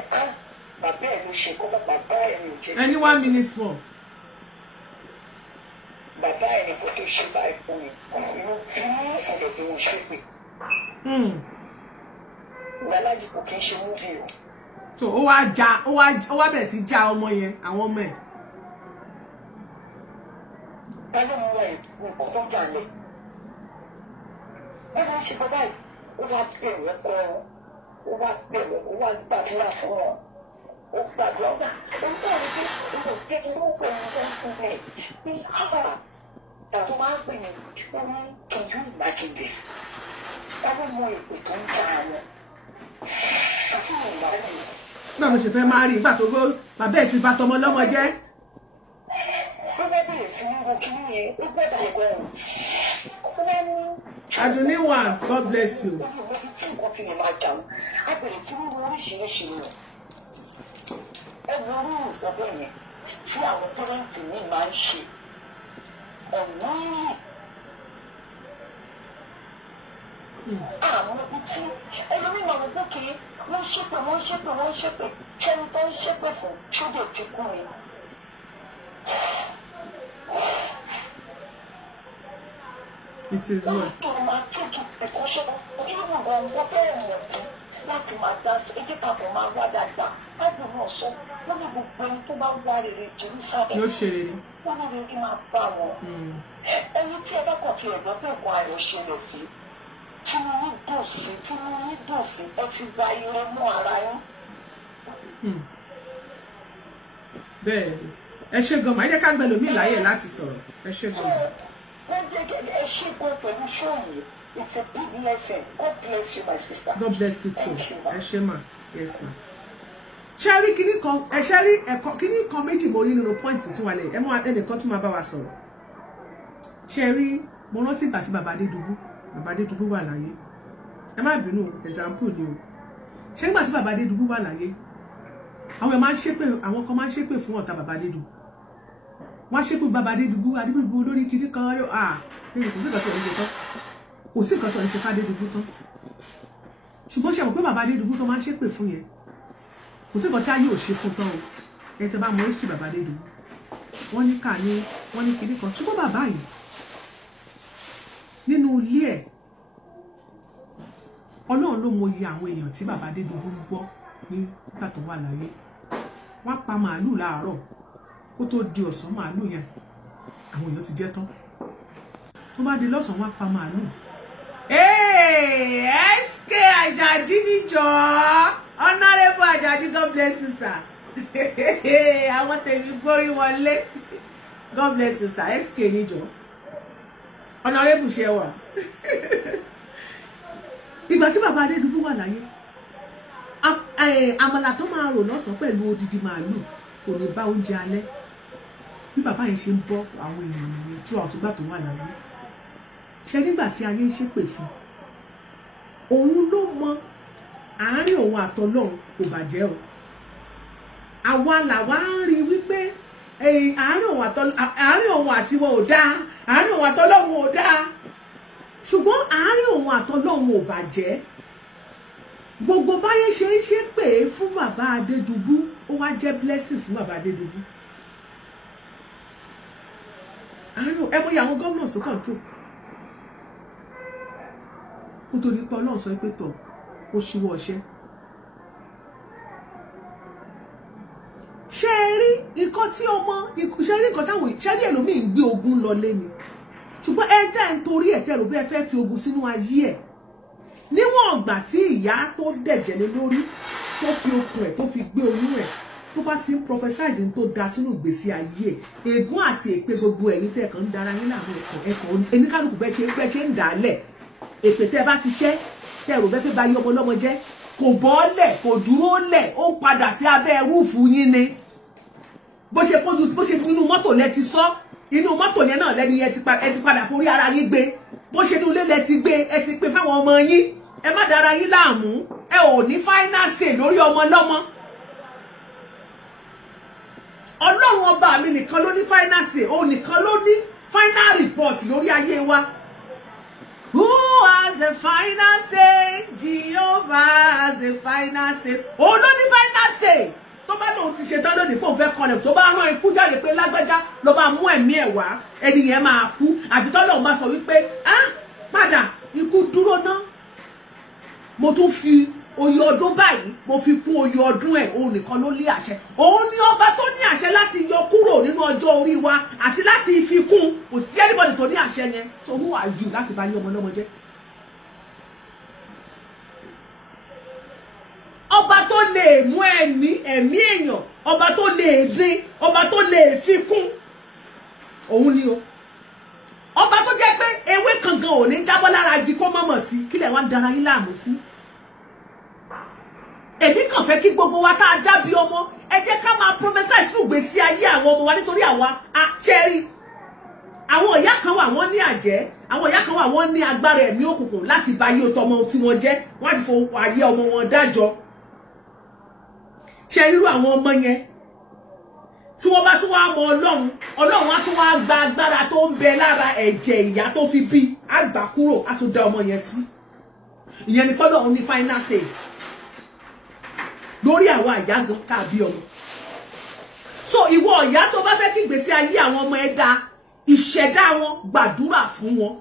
bàbá ẹ̀ ló ṣe kó bàbá ẹ̀ ló jẹ́. Any 1 minute more. Bàbá ẹni kò tó ṣe báyìí fún mi inú ẹ̀rọ bí wọ́n ṣe pé. Iyalaje kò kí ń ṣe múvì o. So ó wá bẹ̀rẹ̀ sí já ọmọ yẹn àwọn ọmọ ẹ̀. Ta ló mọ nǹkan tó ń jà lẹ̀? Wọ́n máa ń ṣe bàbá yìí, ó wá bẹ̀rẹ̀ ẹ̀kọ́ ó wá gbàdúrà fún wọn. Ó gbàdúrà gbà ó ń bọ̀ wípé ó lè jẹ́ kí wọ́n pè ní sẹ́ńtì rẹ̀ ní tàbí máa ń pè ní ó ní can you imagine this? Táwọn mọ ìpè tó ń jà wọn. Àti ìgbà wọn. Náà mo ṣe fẹ́ máa rí ìgbà tó gbó bàbá ẹ̀ ti bá tọmọ lọ́mọ jẹ́. Ó bá bẹ̀rẹ̀ sí ní wo kíní yẹn, ó gbọ́dọ̀ ẹ̀gbọ́n Aduniwa, God bless you. Tí àwọn pẹ́rẹ́ǹtì mi máa ń ṣe ọ̀nà àwọn ibi tí ẹlòmíì máa wọ bókè wọ́n ṣépè ṣẹ́ni tó ń ṣépè fún ṣódò ti kú mi. It is well. Tó máa tẹ́kì ẹ̀kọ́ṣẹ́ ìwọ̀n gbọ̀ngàn bẹ́ẹ̀ mọ̀ tí láti máa dá sí ẹjẹ́ papọ̀ máa wá dáadáa láti náà sọ wọ́n ní gbogbo ẹni tó bá wá rere Jerusalem Yóò ṣe rere. wọ́n ní rere máa bá wọn. Ẹni tí ẹ bá kàn fi ẹ̀gbọ́n pé nǹkan ayọ̀ ṣẹlẹ̀ sí tí mo ní dùn sí ẹ ti gba ire mú ara yín. Bẹ́ẹ̀ ni ẹ ṣe gan-an ẹ jẹ́ ká gbẹlòmíì láyè láti sọ̀rọ̀ ẹ ṣe gan-an. Wọ́n jẹ́ ẹ ṣe gan pẹ̀lú ṣóòyìn. It's a big blessing. God bless you, my sister. God bless you too. Ẹ ṣé ma. Yes ma. Ṣẹ́rí kíní kan ṣẹ́rí ẹ̀kọ́ kíní kan méjì mo rí nínú pọ́ìntì tí wà lẹ̀ ẹ mọ́ ẹnìkan tún máa bá wa sọ̀rọ̀. Ṣẹ́rí mo rántí ìgbà tí bàbá Adédùbú wà láyé. Ẹ má bínú example ni o. Ṣé nígbà tí bàbá Adédùbú wà láyé àwọn kan máa ń ṣépè fún ọ̀tá bàbá Adédùbú. Wọ́n ṣépè bàbá Adédùbú lórí kíní kan kò sí nǹkan sọ̀rọ̀ ṣe f'Adédùbú tán ṣùgbọ́n ṣe mọ̀ pé bàbá Adédùbú tó máa ń ṣépè fún yẹn kò sí nǹkan tí ayé ò ṣe fún tán o ẹ tẹ bá mọ ẹ́sì bàbá Adédùbú wọ́n ní ká ní wọ́n ní kíní kan ṣùgbọ́n bàbá yìí nínú ilé ẹ̀ Ọlọ́run ló mọyì àwọn èèyàn tí bàbá Adédùbú ń gbọ́ nígbà tó wà láyé wọ́n pa màálù láàárọ̀ kó tó di ọ̀sán màálù yẹn àwọn èèyàn ti jẹ tán tó bá di lọ́sàn-án wọ́n pa màálù. SK Ajadi níjọ Honorable Ajadi, God bless you sir. Àwọn tèmi gbórí wọlé. God bless you sir. SK níjọ Honorable ṣe wà. Ìgbà tí bàbá Adédùbú wà láyé àmàlà tó máa rò lọ́sàn-án pẹ̀lú odidi màálù kò ní bá oúnjẹ alẹ́ bí bàbá yẹn ṣe ń bọ́ àwọn èèyàn nìyẹn tí ọ̀túngbà tó wà láyé. Ṣé nígbà tí ayé ń ṣépè fún òun ló mọ àárín òun àtọlọ́run kò bàjẹ́ o àwa làwa ń rí wípé àárín òun àti wọn ò dáa àárín òun àtọlọ́run ò dáa ṣùgbọ́n àárín òun àtọlọ́run ò bàjẹ́ gbogbo báyé ṣe ń ṣépè fún bàbá Adédùbú ó wá jẹ́ blessings fún bàbá Adédùbú ẹ mọ̀ àwọn gómìnà sí control kó tó ní pé Ọlọ́run sọ pé tọ̀ ó ṣíwọ́ ọṣẹ́. Ṣé rí nǹkan tí ọmọ ṣe rí nǹkan táwọn ṣe rí ẹlòmíì ń gbé ogun lọ lé ni ṣùgbọ́n ẹ dẹ́ ń torí ẹ̀ tẹ́rù bí ẹ fẹ́ fi ogun sínú ayé ẹ̀ níwọ̀n ọ̀gbà tí ìyá tó dẹ̀jẹ̀ lé lórí tó fi okùn ẹ̀ tó fi gbé oyún ẹ̀ tó bá ti ń prophesize tó da sínú ìgbésí ayé ẹ̀ ègún àti èpè gbogbo ẹ̀yin tẹ́ kàn ń dara yín láàmú ẹ̀kọ́ oníkálukú bẹ́ẹ̀ ṣe ń dà á lẹ̀ èpè tẹ́ bá ti ṣẹ́ tẹ́ rò bẹ́ẹ̀ fẹ́ bá yí ọmọ lọ́mọ jẹ́ kò bọ́ọ̀lẹ̀ kò dúró lẹ̀ ó padà sí abẹ́ rúùfù yín ni bó ṣe inú mọ́tò lẹ ti sọ inú mọ́tò yẹn náà lẹ́ni ẹ ti padà forí ara yín gbé bó ṣe inú ilé lẹ ti gbé ẹ ti pè fáwọn ọmọ yín ẹ má dára yín láàmú ẹ ò ní final say lórí ọmọ lọ́mọ Ọlọ́run ọba mi nìkan ló ní final say òun nìkan ló ní final report lórí ayé wa. Who has the final say? Jehovah has the final say. Oh, no, the final say. Tó bá lóun ti ṣe tán lónìí kó fẹ́ kọlẹ̀ tó bá rán ikú jáde pé lágbájá ló bá mú ẹ̀mí ẹ̀ wá ẹni yẹn máa kú àbí tọ́lọ́run bá sọ wípé padà ikú dúró ná mo tún fi oyè ọdún báyìí mo fi kún oyè ọdún ẹ̀ òun nìkan ló lé àṣẹ òun ní ọba tó ní àṣẹ láti yọ kúrò nínú ọjọ́ orí wa àti láti fi kún kò sí anybody tó ní àṣẹ yẹn so who are you láti bá yí ọmọ lọ́mọ jẹ́. Ọba tó lè mú ẹ̀mí èèyàn ọba tó lè dín ọba tó lè fi kún òun ni o ọba tó jẹ́ pé ewé kankan ò ní jábọ́ lára igi kó mọ̀mọ̀ sí kílẹ̀ wá ń dara yín láàmú sí. Èmi kàn fẹ́ kí gbogbo wa tá a já bí ọmọ ẹ jẹ́ ká máa prophesy fún ìgbésí ayé àwọn ọmọ wa nítorí àwa àṣẹrí àwọn ìyá kan wà wọ́n ní àjẹ́, àwọn ìyá kan wà wọ́n ní agbára ẹ̀mí òkùnkùn láti bà ayé ọmọ tí wọ́n jẹ́, wọ́n á ti fọ ayé ọmọ wọn dájọ́. Ṣé irú àwọn ọmọ yẹn tí wọ́n bá tún wá mọ Ọlọ́run, Ọlọ́run á tún wá gba agbára tó ń bẹ lára ẹ̀jẹ̀ ìyá tó fi bí, á gbà kúrò, á tún dá ọmọ yẹn sí. Ìyẹn ni k'Ọlọ́run ní final say lórí àwọn àyà gan tàbí ọmọ. So ìwọ ìyá tó bá fẹ́ kí ìgbésí ayé àwọn ọmọ ẹ dá, ìṣẹ̀dá wọn, gbàdúrà fún wọn.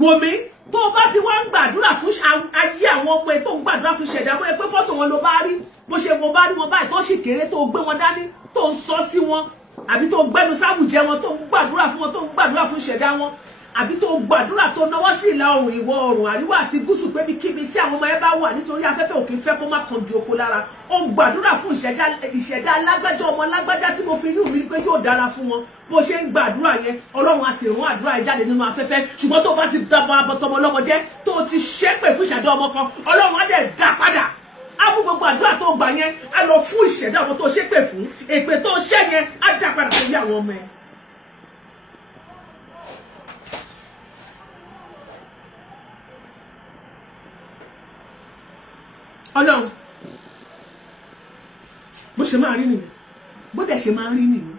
Wò mí, tó bá ti wá ń gbàdúrà fún ayé àwọn ọmọ ẹ, tó ń gbàdúrà fún ìṣẹ̀dá wọn, ẹ pé fọ́tò wọn ló bá rí, bó ṣe mo bá rí wọn báyìí tó sì kéré, tó gbé wọn dání, tó ń sọ sí wọn, àbí tó gbẹnu sábùjẹ wọn, tó ń gbàdúrà fún wọn, tó ń gbàdúrà fún ìṣẹ̀dá wọn, àbí tó gbàdúrà tó náwó sí ìlà oòrùn, ìwọ̀ oòrùn, àríwá àti gúúsù, pé bí kíbi tí àwọn ọmọ ẹ bá wà, nítorí afẹ́fẹ́ òkè fẹ́ kó má kangi oko lára. Ó gbàdúrà fún ìṣẹ̀dá alágbájá, ọmọ alágbájá tí mo fi rí mi pé yóò dára fún wọn. Bó ṣe ń gbàdúrà yẹn, Ọlọ́run á sì rán àdúrà ẹ jáde nínú afẹ́fẹ́. Ṣùgbọ́n tó bá ti dábọ̀ abọ́tọmọ lọ́mọ jẹ́, tó ti ṣépè fún ìṣẹ̀dá ọmọ kan, Ọlọ́run á dẹ̀ dá padà. Á fún gbogbo àdúrà tó gbà yẹn, á lọ fún ìṣẹ̀dá ọmọ tó ṣépè fún, èpè tó ṣẹ́ yẹn á dá padà sórí àwọn ọmọ ẹ. Ọlọ́run bó ṣe máa rí nìyẹn, bó dẹ̀ ṣe máa rí nìyẹn.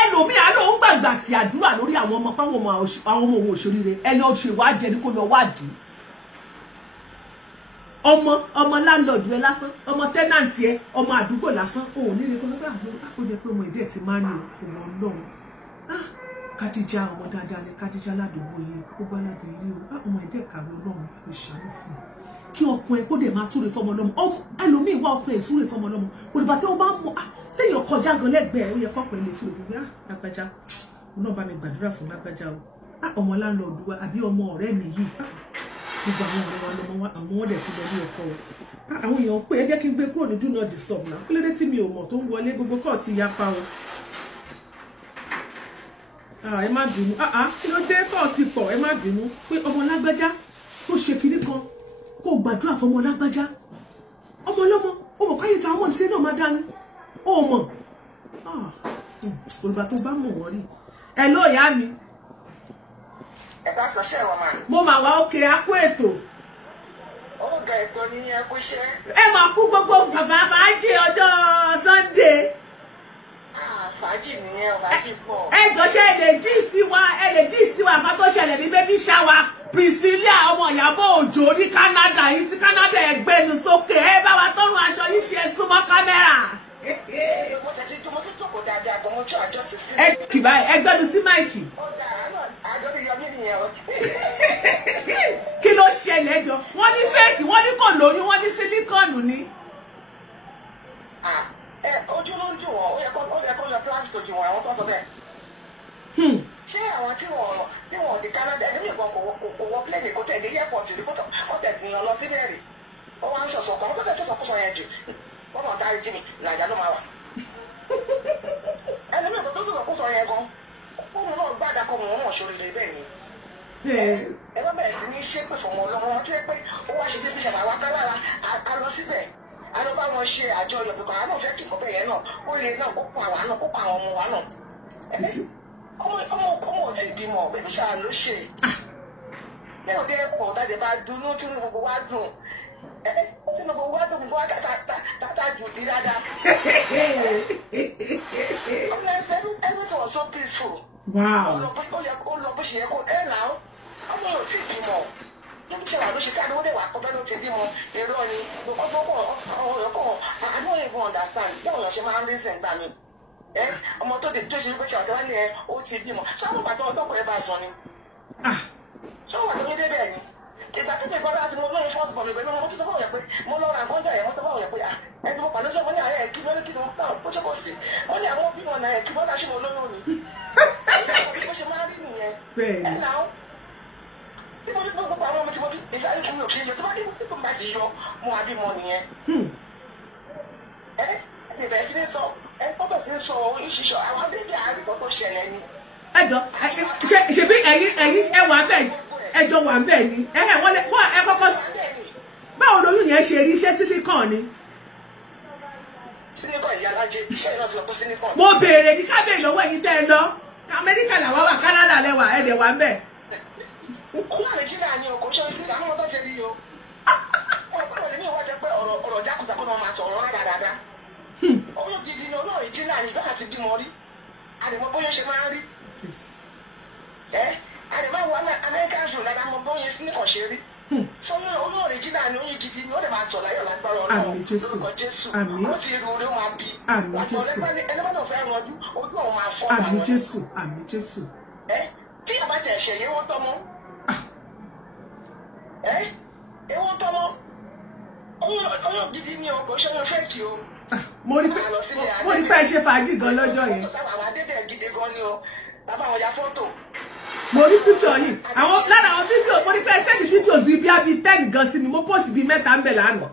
Ẹlòmíì á lóun gbàgbà tí àdúrà lórí àwọn ọmọ fáwọn ọmọ òun òṣèré ẹni ó ṣe wádìí ẹni kó lọ wádìí. Ọmọ landlord rẹ lásán, ọmọ tenant ẹ, ọmọ àdúgbò lásán, òun nílé kó lọ́gbà àpò jẹ́ pé ọmọ ìdí ẹ̀ ti máa ń ní ọmọ Ọlọ́run. Kádíjà ọmọ dáadáa ni Kádíjà ládùúgbò yìí, ó gbá ládùúgbò yìí, ọmọ ìdí ẹ̀ kàwé Ọlọ́run kò ṣàánú fún un. Kí ọkùnrin kó dẹ̀ máa súre fọmọ lọ́mọ, ẹlòmíì wá ọkùnrin súre fọmọ lọ́mọ, kò dìgbà tí ó bá mọ téèyàn kọjá gan lẹ́gbẹ̀ẹ́, ó yẹ kọ́pẹ́ lè súre fún mi. Lágbájá náà bá mi gbàdúrà fún lágbájá o, ọmọ láńlọ́ọ̀dù wa àbí ọmọ ọ̀rẹ́ mi yìí, gbogbo àwọn ọ̀rẹ́ wa lọ́mọ wa, àwọn ọ̀dẹ̀ ti lọ ní ọkọ o. Àwọn èèyàn pé ẹ jẹ́ kí n gbé kúrò ní do not disturb náà, kí ló dé tí mi ò mọ̀ tó ń wọlé, gbogbo kọ́ ti yapa o. Ẹ má bínú, kí ló dé kọ́ ti pọ̀, ẹ má bínú pé ọmọ lágbájá tó ṣe kinní kan, kó gbàdúrà fún ọmọ lágbájá, ọmọ ọlọ́mọ, ó mọ̀ káyé táwọn ọmọ ìṣe náà máa dání, ó mọ̀. Olùbá tó bá mọ̀ wọ́n rí. Ẹ ló ìyá mi. Ẹ bá sọ ṣẹ́ ìwọ̀n máa. Mo mà wá òkè akó ètò. Ó ga ètò ní ẹ kú iṣẹ́. Ẹ máa kú gbogbo fàájì ọjọ́ Sunday. Fàájì nìyẹn, fàájì pọ̀. Ẹ jọ ṣe ẹ lè jí sí wa kan tó ṣẹlẹ̀ ní baby shower Priscilla ọmọ Iyabo Ojo ní Canada yìí, tí Canada ẹgbẹ́nu sókè, ẹ bá wa tọrùn aṣọ yìí ṣe súnmọ́ kámẹ́rà. Ẹ kì báyìí, ẹgbẹ́nu sí máìkì. Kí ló ṣẹlẹ̀ jọ? Wọ́n ní fẹ́ẹ̀kì, wọ́n ní kò lóyún, wọ́n ní sílíkọ̀nù ni. Ojú ló ń jù wọ́n, ó yẹ kó lọ plastic ojú wọn, àwọn tó sọ bẹ́ẹ̀. Ṣé àwọn tí wọ́n di Canada ẹni nìkan kò wọ plane kò tẹ̀lé airport rí kó tẹ̀ fi hàn lọ sílẹ̀ rè? Ó wá ń ṣọ̀ṣọ̀ kan, ó tẹ̀ ṣọ̀ṣọ̀ kó sọ yẹn jù. Wọ́n mọ̀ dárí jí mi, Nàìjà ló máa wà. Ẹni mìíràn tó sọ̀rọ̀ kó sọ yẹn gan, ó mú náà gbàdá kó mọ̀ wọ́n ṣoríire bẹ́ẹ̀ ni. Ẹ bá bẹ̀rẹ̀ sí ní ṣépè fọmọ ọlọ́mọ wọn tó yẹ pé ó wá ṣe débi ṣàbàwá kálára, a lọ síbẹ̀. A lọ bá wọn ṣe àjọyọ̀ pé àwọn náà fẹ́ kí nǹkan bẹ́ẹ̀ yẹn náà ó lè náà kó pa àwa náà kó pa àwọn ọmọ wa náà. Ọmọ ò tí ì bímọ bébí ṣáà ló ṣe. Ní òde ẹ̀pọ̀ tàbí bá dunú tí gbogbo wa dùn. Tí gbogbo wa dùn gbogbo wa tata jù dí dáadáa. Everything was so peaceful. Ó lọ bó ṣe yẹ kó ẹ̀ náà ọmọ ò tí ì bímọ. Níbi tí àwọn olóṣèlú káàdì wọ́n dẹ̀ wà kọ́fẹ́ ló ti bímọ èrò ni ọ̀pọ̀ I don't even understand bí àwọn èèyàn ṣe máa ń reason gbà mí. Ọmọ tó ṣe wípé ṣe àtẹwá ni ó ti bímọ ṣé àwọn ìgbà tó ọkùnrin bá sọ ni. Ṣé wọ́n wà tó ní débẹ̀ ni? Ìgbà tó mi gbọ́ láti mo lóyún first born mi pẹ̀lú ọmọ tó sọ fáwọn yẹn pé mo lọ ra nǹkan yẹn wọ́n sọ fáwọn yẹn pé ẹni mo pàdé ọjọ́ mo ní àárẹ̀ kí ló ní kí ló ń bá ó ṣe kò sí. Wọ́n ní àwọn bímọ náà kí wọ́n láṣẹ mo lóyún ni. Bó ṣe máa rí nìyẹn. Ẹ náà tí mo ní gbogbo àwọn ọmọ tí mo bí ìyá ìlú mi ò kí n yọ tó bá dé tó bá ti yọ mo àbí mọ nìyẹn. Ẹ bẹ̀rẹ̀ sí ní sọ gbọ́dọ̀ sí ní sọ ìṣiṣọ àwọn abẹ́bí àárìkọ́ tó ṣẹlẹ̀ ni. Ẹ jọ ṣebí ẹ̀yin ẹ wà bẹ́ẹ̀ ẹjọ́ wà bẹ́ẹ̀ ni wọ́n ẹ kọ́kọ́ báwo lóyún yẹn ṣe rí iṣẹ́ sílíkàn ni. Sílíkàn Iyalaje ṣé ìlọsọ pé sílíkàn. Mo béèrè ní kábíyè lọ́wọ́ ẹ̀yin tẹ́ ẹ lọ Amẹ́ríkà làwa wà, Canada lẹ́wà, ẹ̀dẹ̀ wà ń bẹ̀. Ọlọ́run Nàìjíríà ni ọkọ̀ ṣọ́ sí àwọn ọmọ tó ṣe rí o. Ọ̀pọ̀ lè ní ìwọ́n jẹ́ pé ọ̀rọ̀ jákùjákù náà máa sọ̀rọ̀ rádaràda. Oyún gidi ni Ọlọ́run Nàìjíríà ni ìgbà àti bímọ rí. Àdèmọ́ bóyá ṣe máa ń rí. Àdèmọ́ wọ American film dáadáa mọ bóyá sí nìkan ṣe rí. Sọ Ọlọ́run Nàìjíríà ni oyún gidi ni ó lè máa sọ láyọ̀ lágbára Ọlọ́run. Àmín Jésù. Àmín. Ó ti rí orí ó máa bí. Àmín Jésù. Ẹni bá náà fẹ́ ran ojú òun máa fọ́. Àmín Jésù. Àmín Jésù. Tí àbá tẹ̀ ṣe yé wọ́n tọ́mọ́. Ewu tọ́mọ́. Oyún gidi ni ọkọ̀ ṣe ló fẹ́ kí o. Mo rí pé ẹ ṣe fàájì gan lọ́jọ́ yẹn. Àwọn adébẹ̀ gidi gan ni o. Bàbá àwọn ya fọ́tò. Mo rí píkṣọ̀ yìí. Lára àwọn fídíò, mo rí pé ẹ sẹ́ni fídíòs bíi 10 gan sí mi. Mo post bíi 3 ń bẹ̀ lánàá.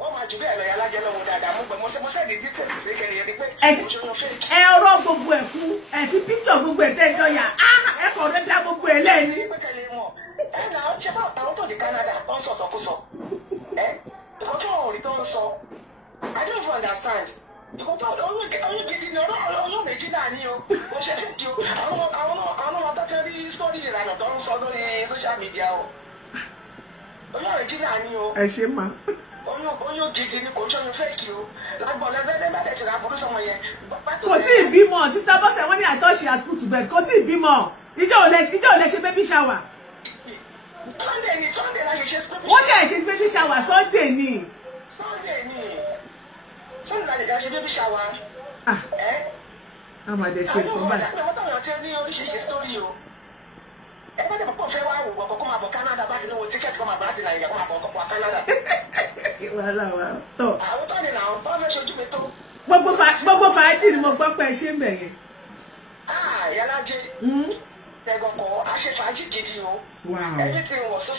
Wọ́n máa jù bẹ́ẹ̀ lọ Iyalaje lọ́wọ́ dáadáa. Mo sẹ́ni details sí kẹ́ni yẹn ni pé ẹ ọ̀rọ̀ gbogbo ẹ̀ kú. Ẹ ti píkṣọ̀ gbogbo ẹ̀ tẹ́jọ́ yà. Ẹ kọ̀ rẹ́ dá gbogbo ẹ̀ lẹ́ni. Náà ṣe bá àwọn tó di Canada tó ń sọ sọkúsọ. Ìkọ́ tó ọ̀rọ̀ rí tó ń sọ. I don't even understand. Ìkọ́ tó oyún gidi ni Ọlọ́run Nàìjíríà ni o. Mo ṣe fídí o. Àwọn ọmọ tó tẹ́ rí sórí ìlànà tó ń sọ lórí social media o. Ọlọ́run Nàìjíríà ni o. Ẹ ṣe máa. Oyún gidi ni kò ń ṣọyún fẹ́ẹ̀kì o. Lágbọ̀n lẹ́gbẹ́dẹ́ bẹ́ẹ̀ ti ra burú sọmọ yẹn. Kò tí ì bímọ, sísá bọ́sẹ̀ wọ́n ní I thought she has put to bed. Kò tí ì bímọ. Ìjọ ò lè ṣe baby shower. Sunday la yẹ ṣe baby shower. Wọ́n ṣe baby shower Sunday ni. Sunday la yẹ ṣe baby shower. Àmàdé ṣe nǹkan báyìí. Àwọn ọmọ táwọn ti ní oríṣiríṣi story o. Ẹ bá dẹ̀ pọ̀ fẹ́ wá wò ọkọ̀ kó máa bọ̀ Canada bá ti ní wo tíkẹ́ẹ̀tì kó máa bọ̀ láti Nàìjíríà kó máa bọ̀ ọkọ̀ pọ̀ Canada. Wàhálà wà tọ̀. Àwọn tó ní làwọn tó fẹ́ ṣojú mi tó. Gbogbo fàájì ni mo gbọ́ pé ẹ ṣe ń bẹ̀ yẹn. Iyalaje. Ẹ̀gọ̀kọ̀ àṣefàájì gidi o. Wow. Everything was so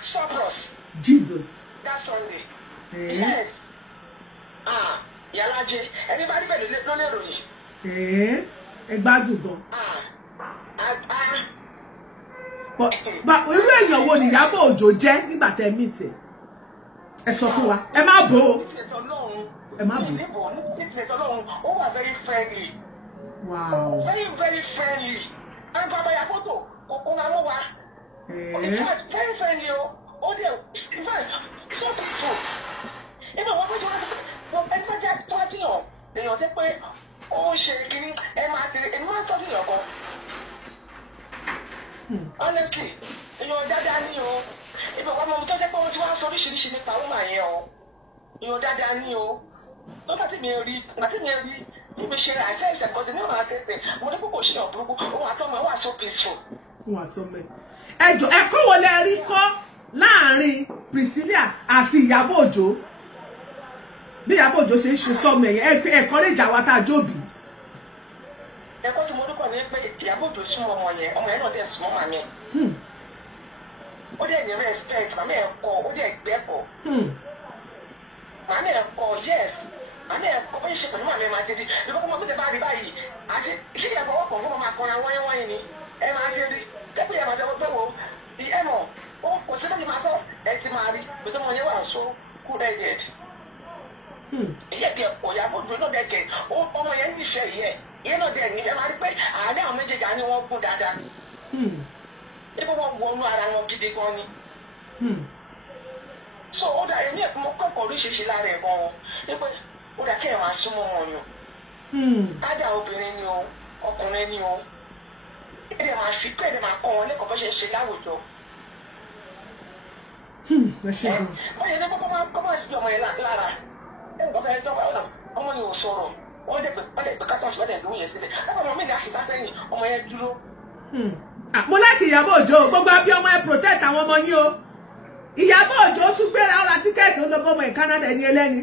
surplus. Jesus. That Sunday. Yes. Iyalaje. Anybody bẹ̀rẹ̀ ló lè ròyìn. Ẹ gbádùn gan. Irú èèyàn wo ni Iyabo Ojo jẹ́ nígbà tẹ́ meet ẹ̀? Ẹ sọ fún wa. Ẹ má bò ó. Ẹ má bò ó. Ó wà very friendly. Wow. Very, very friendly. And Baba ya photo, kò máa mú wa. In fact, very friendly o. Ó dẹ̀, in fact, so true. Ìgbà wọ́n pẹ́ tí wọ́n ẹgbẹ́ jẹ́ tó wá tíyàn. Èèyàn tẹ́ pé ó ṣe kíní, ẹ máa ti, èmi máa ń sọ́dún yàn kan. Honestly, èèyàn dáadáa ní o. Ìgbà wọ́n mọ̀ tó jẹ́ pé wọ́n ti wá sọ oríṣiríṣi nípa ọmọ yẹn o. Èèyàn dáadáa ní o. Nígbà tí mi rí, níbi ṣe àṣẹ ìṣẹ̀kọ́sí ní ọ̀nà àṣẹṣẹ mo ní kókò ṣe ọ̀bùrúkú òun àtọ́mọ wà so peaceful. Òun àtọ́mọ ẹjọ́ ẹ̀kọ́ wo lẹ rí kọ́ láàrin Priscilla àti Iyabo Ojo bí Iyabo Ojo ṣe ń ṣe sọmọ ẹ̀yẹ ẹ̀kọ́ lè jà wá tá a jóbi. Ẹ̀kọ́ tí mo dúkọ̀ ní pé Iyabo Ojo súnmọ́ ọmọ yẹn náà dẹ̀ súnmọ́ màmí. Ó dẹ̀ ní respect màmí ẹ̀ kọ́ ó dẹ̀ gbẹ́kọ̀. Màmí ẹ̀ kọ́ yes. Àmì ẹ̀kọ́ bó ṣe pẹ̀lú àmì máa ti rí nípa kó máa gbé bá rí báyìí àti kí ni ẹ̀kọ́ ọkọ̀ fún ọmọ akọrin wọ́nyẹ́wọ́nyẹ́ ni ẹ máa ti rí tẹ́pẹ́ ẹ̀ máa sọ pé wo ẹ mọ̀ ó kò sí lóyún máa sọ ẹ ti máa rí pẹ̀lú ọmọ yẹn wà so cool headed. Ìyẹ́ bí ẹ̀kọ́ Iyabo Ojo náà dẹ̀kẹ̀ ọmọ yẹn nífẹ̀ẹ́ ìyẹ́ náà dẹ̀ ní ẹ máa rí pé àárín àwọn méjèèjì á ní wọ́n gún dáadáa. Níbo wọ́n wọnú ara wọn gidi gan ni. So ó dà èmi ẹ̀kọ́ kọ̀ọ̀kan oríṣiríṣi lára ẹ̀ gan-an nípa ó dà kí ẹ̀ máa súnmọ́ wọn yàn. Ádà obìnrin ni o ọkùnrin ni o èdè máa fi pé èdè máa kọ́ wọn lẹ́kọ̀ọ́ bó ṣe ń ṣe láwùjọ. Wọ́n yẹ ní kọ́kọ́ máa sí ọmọ yẹn lára ọmọ yẹn dọ́gba ọmọ yẹn ò sọ̀rọ̀ wọ́n dẹ̀ pé kátọ́ọ̀sì wọ́n dẹ̀ lóhùn yẹn sílẹ̀ láwọn ọmọ mi ní àṣìbá sẹ́yìn ọmọ yẹn dúró. Mo láti Iyabo Ojo gbogbo abiyamọ ẹ protect àwọn ọmọ yín o. Iyabo Ojo tún gbéra ọ̀rá tíkẹ́ẹ̀tì ó lọ bọ́ ọmọ ẹ̀ Canada ẹni ẹlẹ́ni.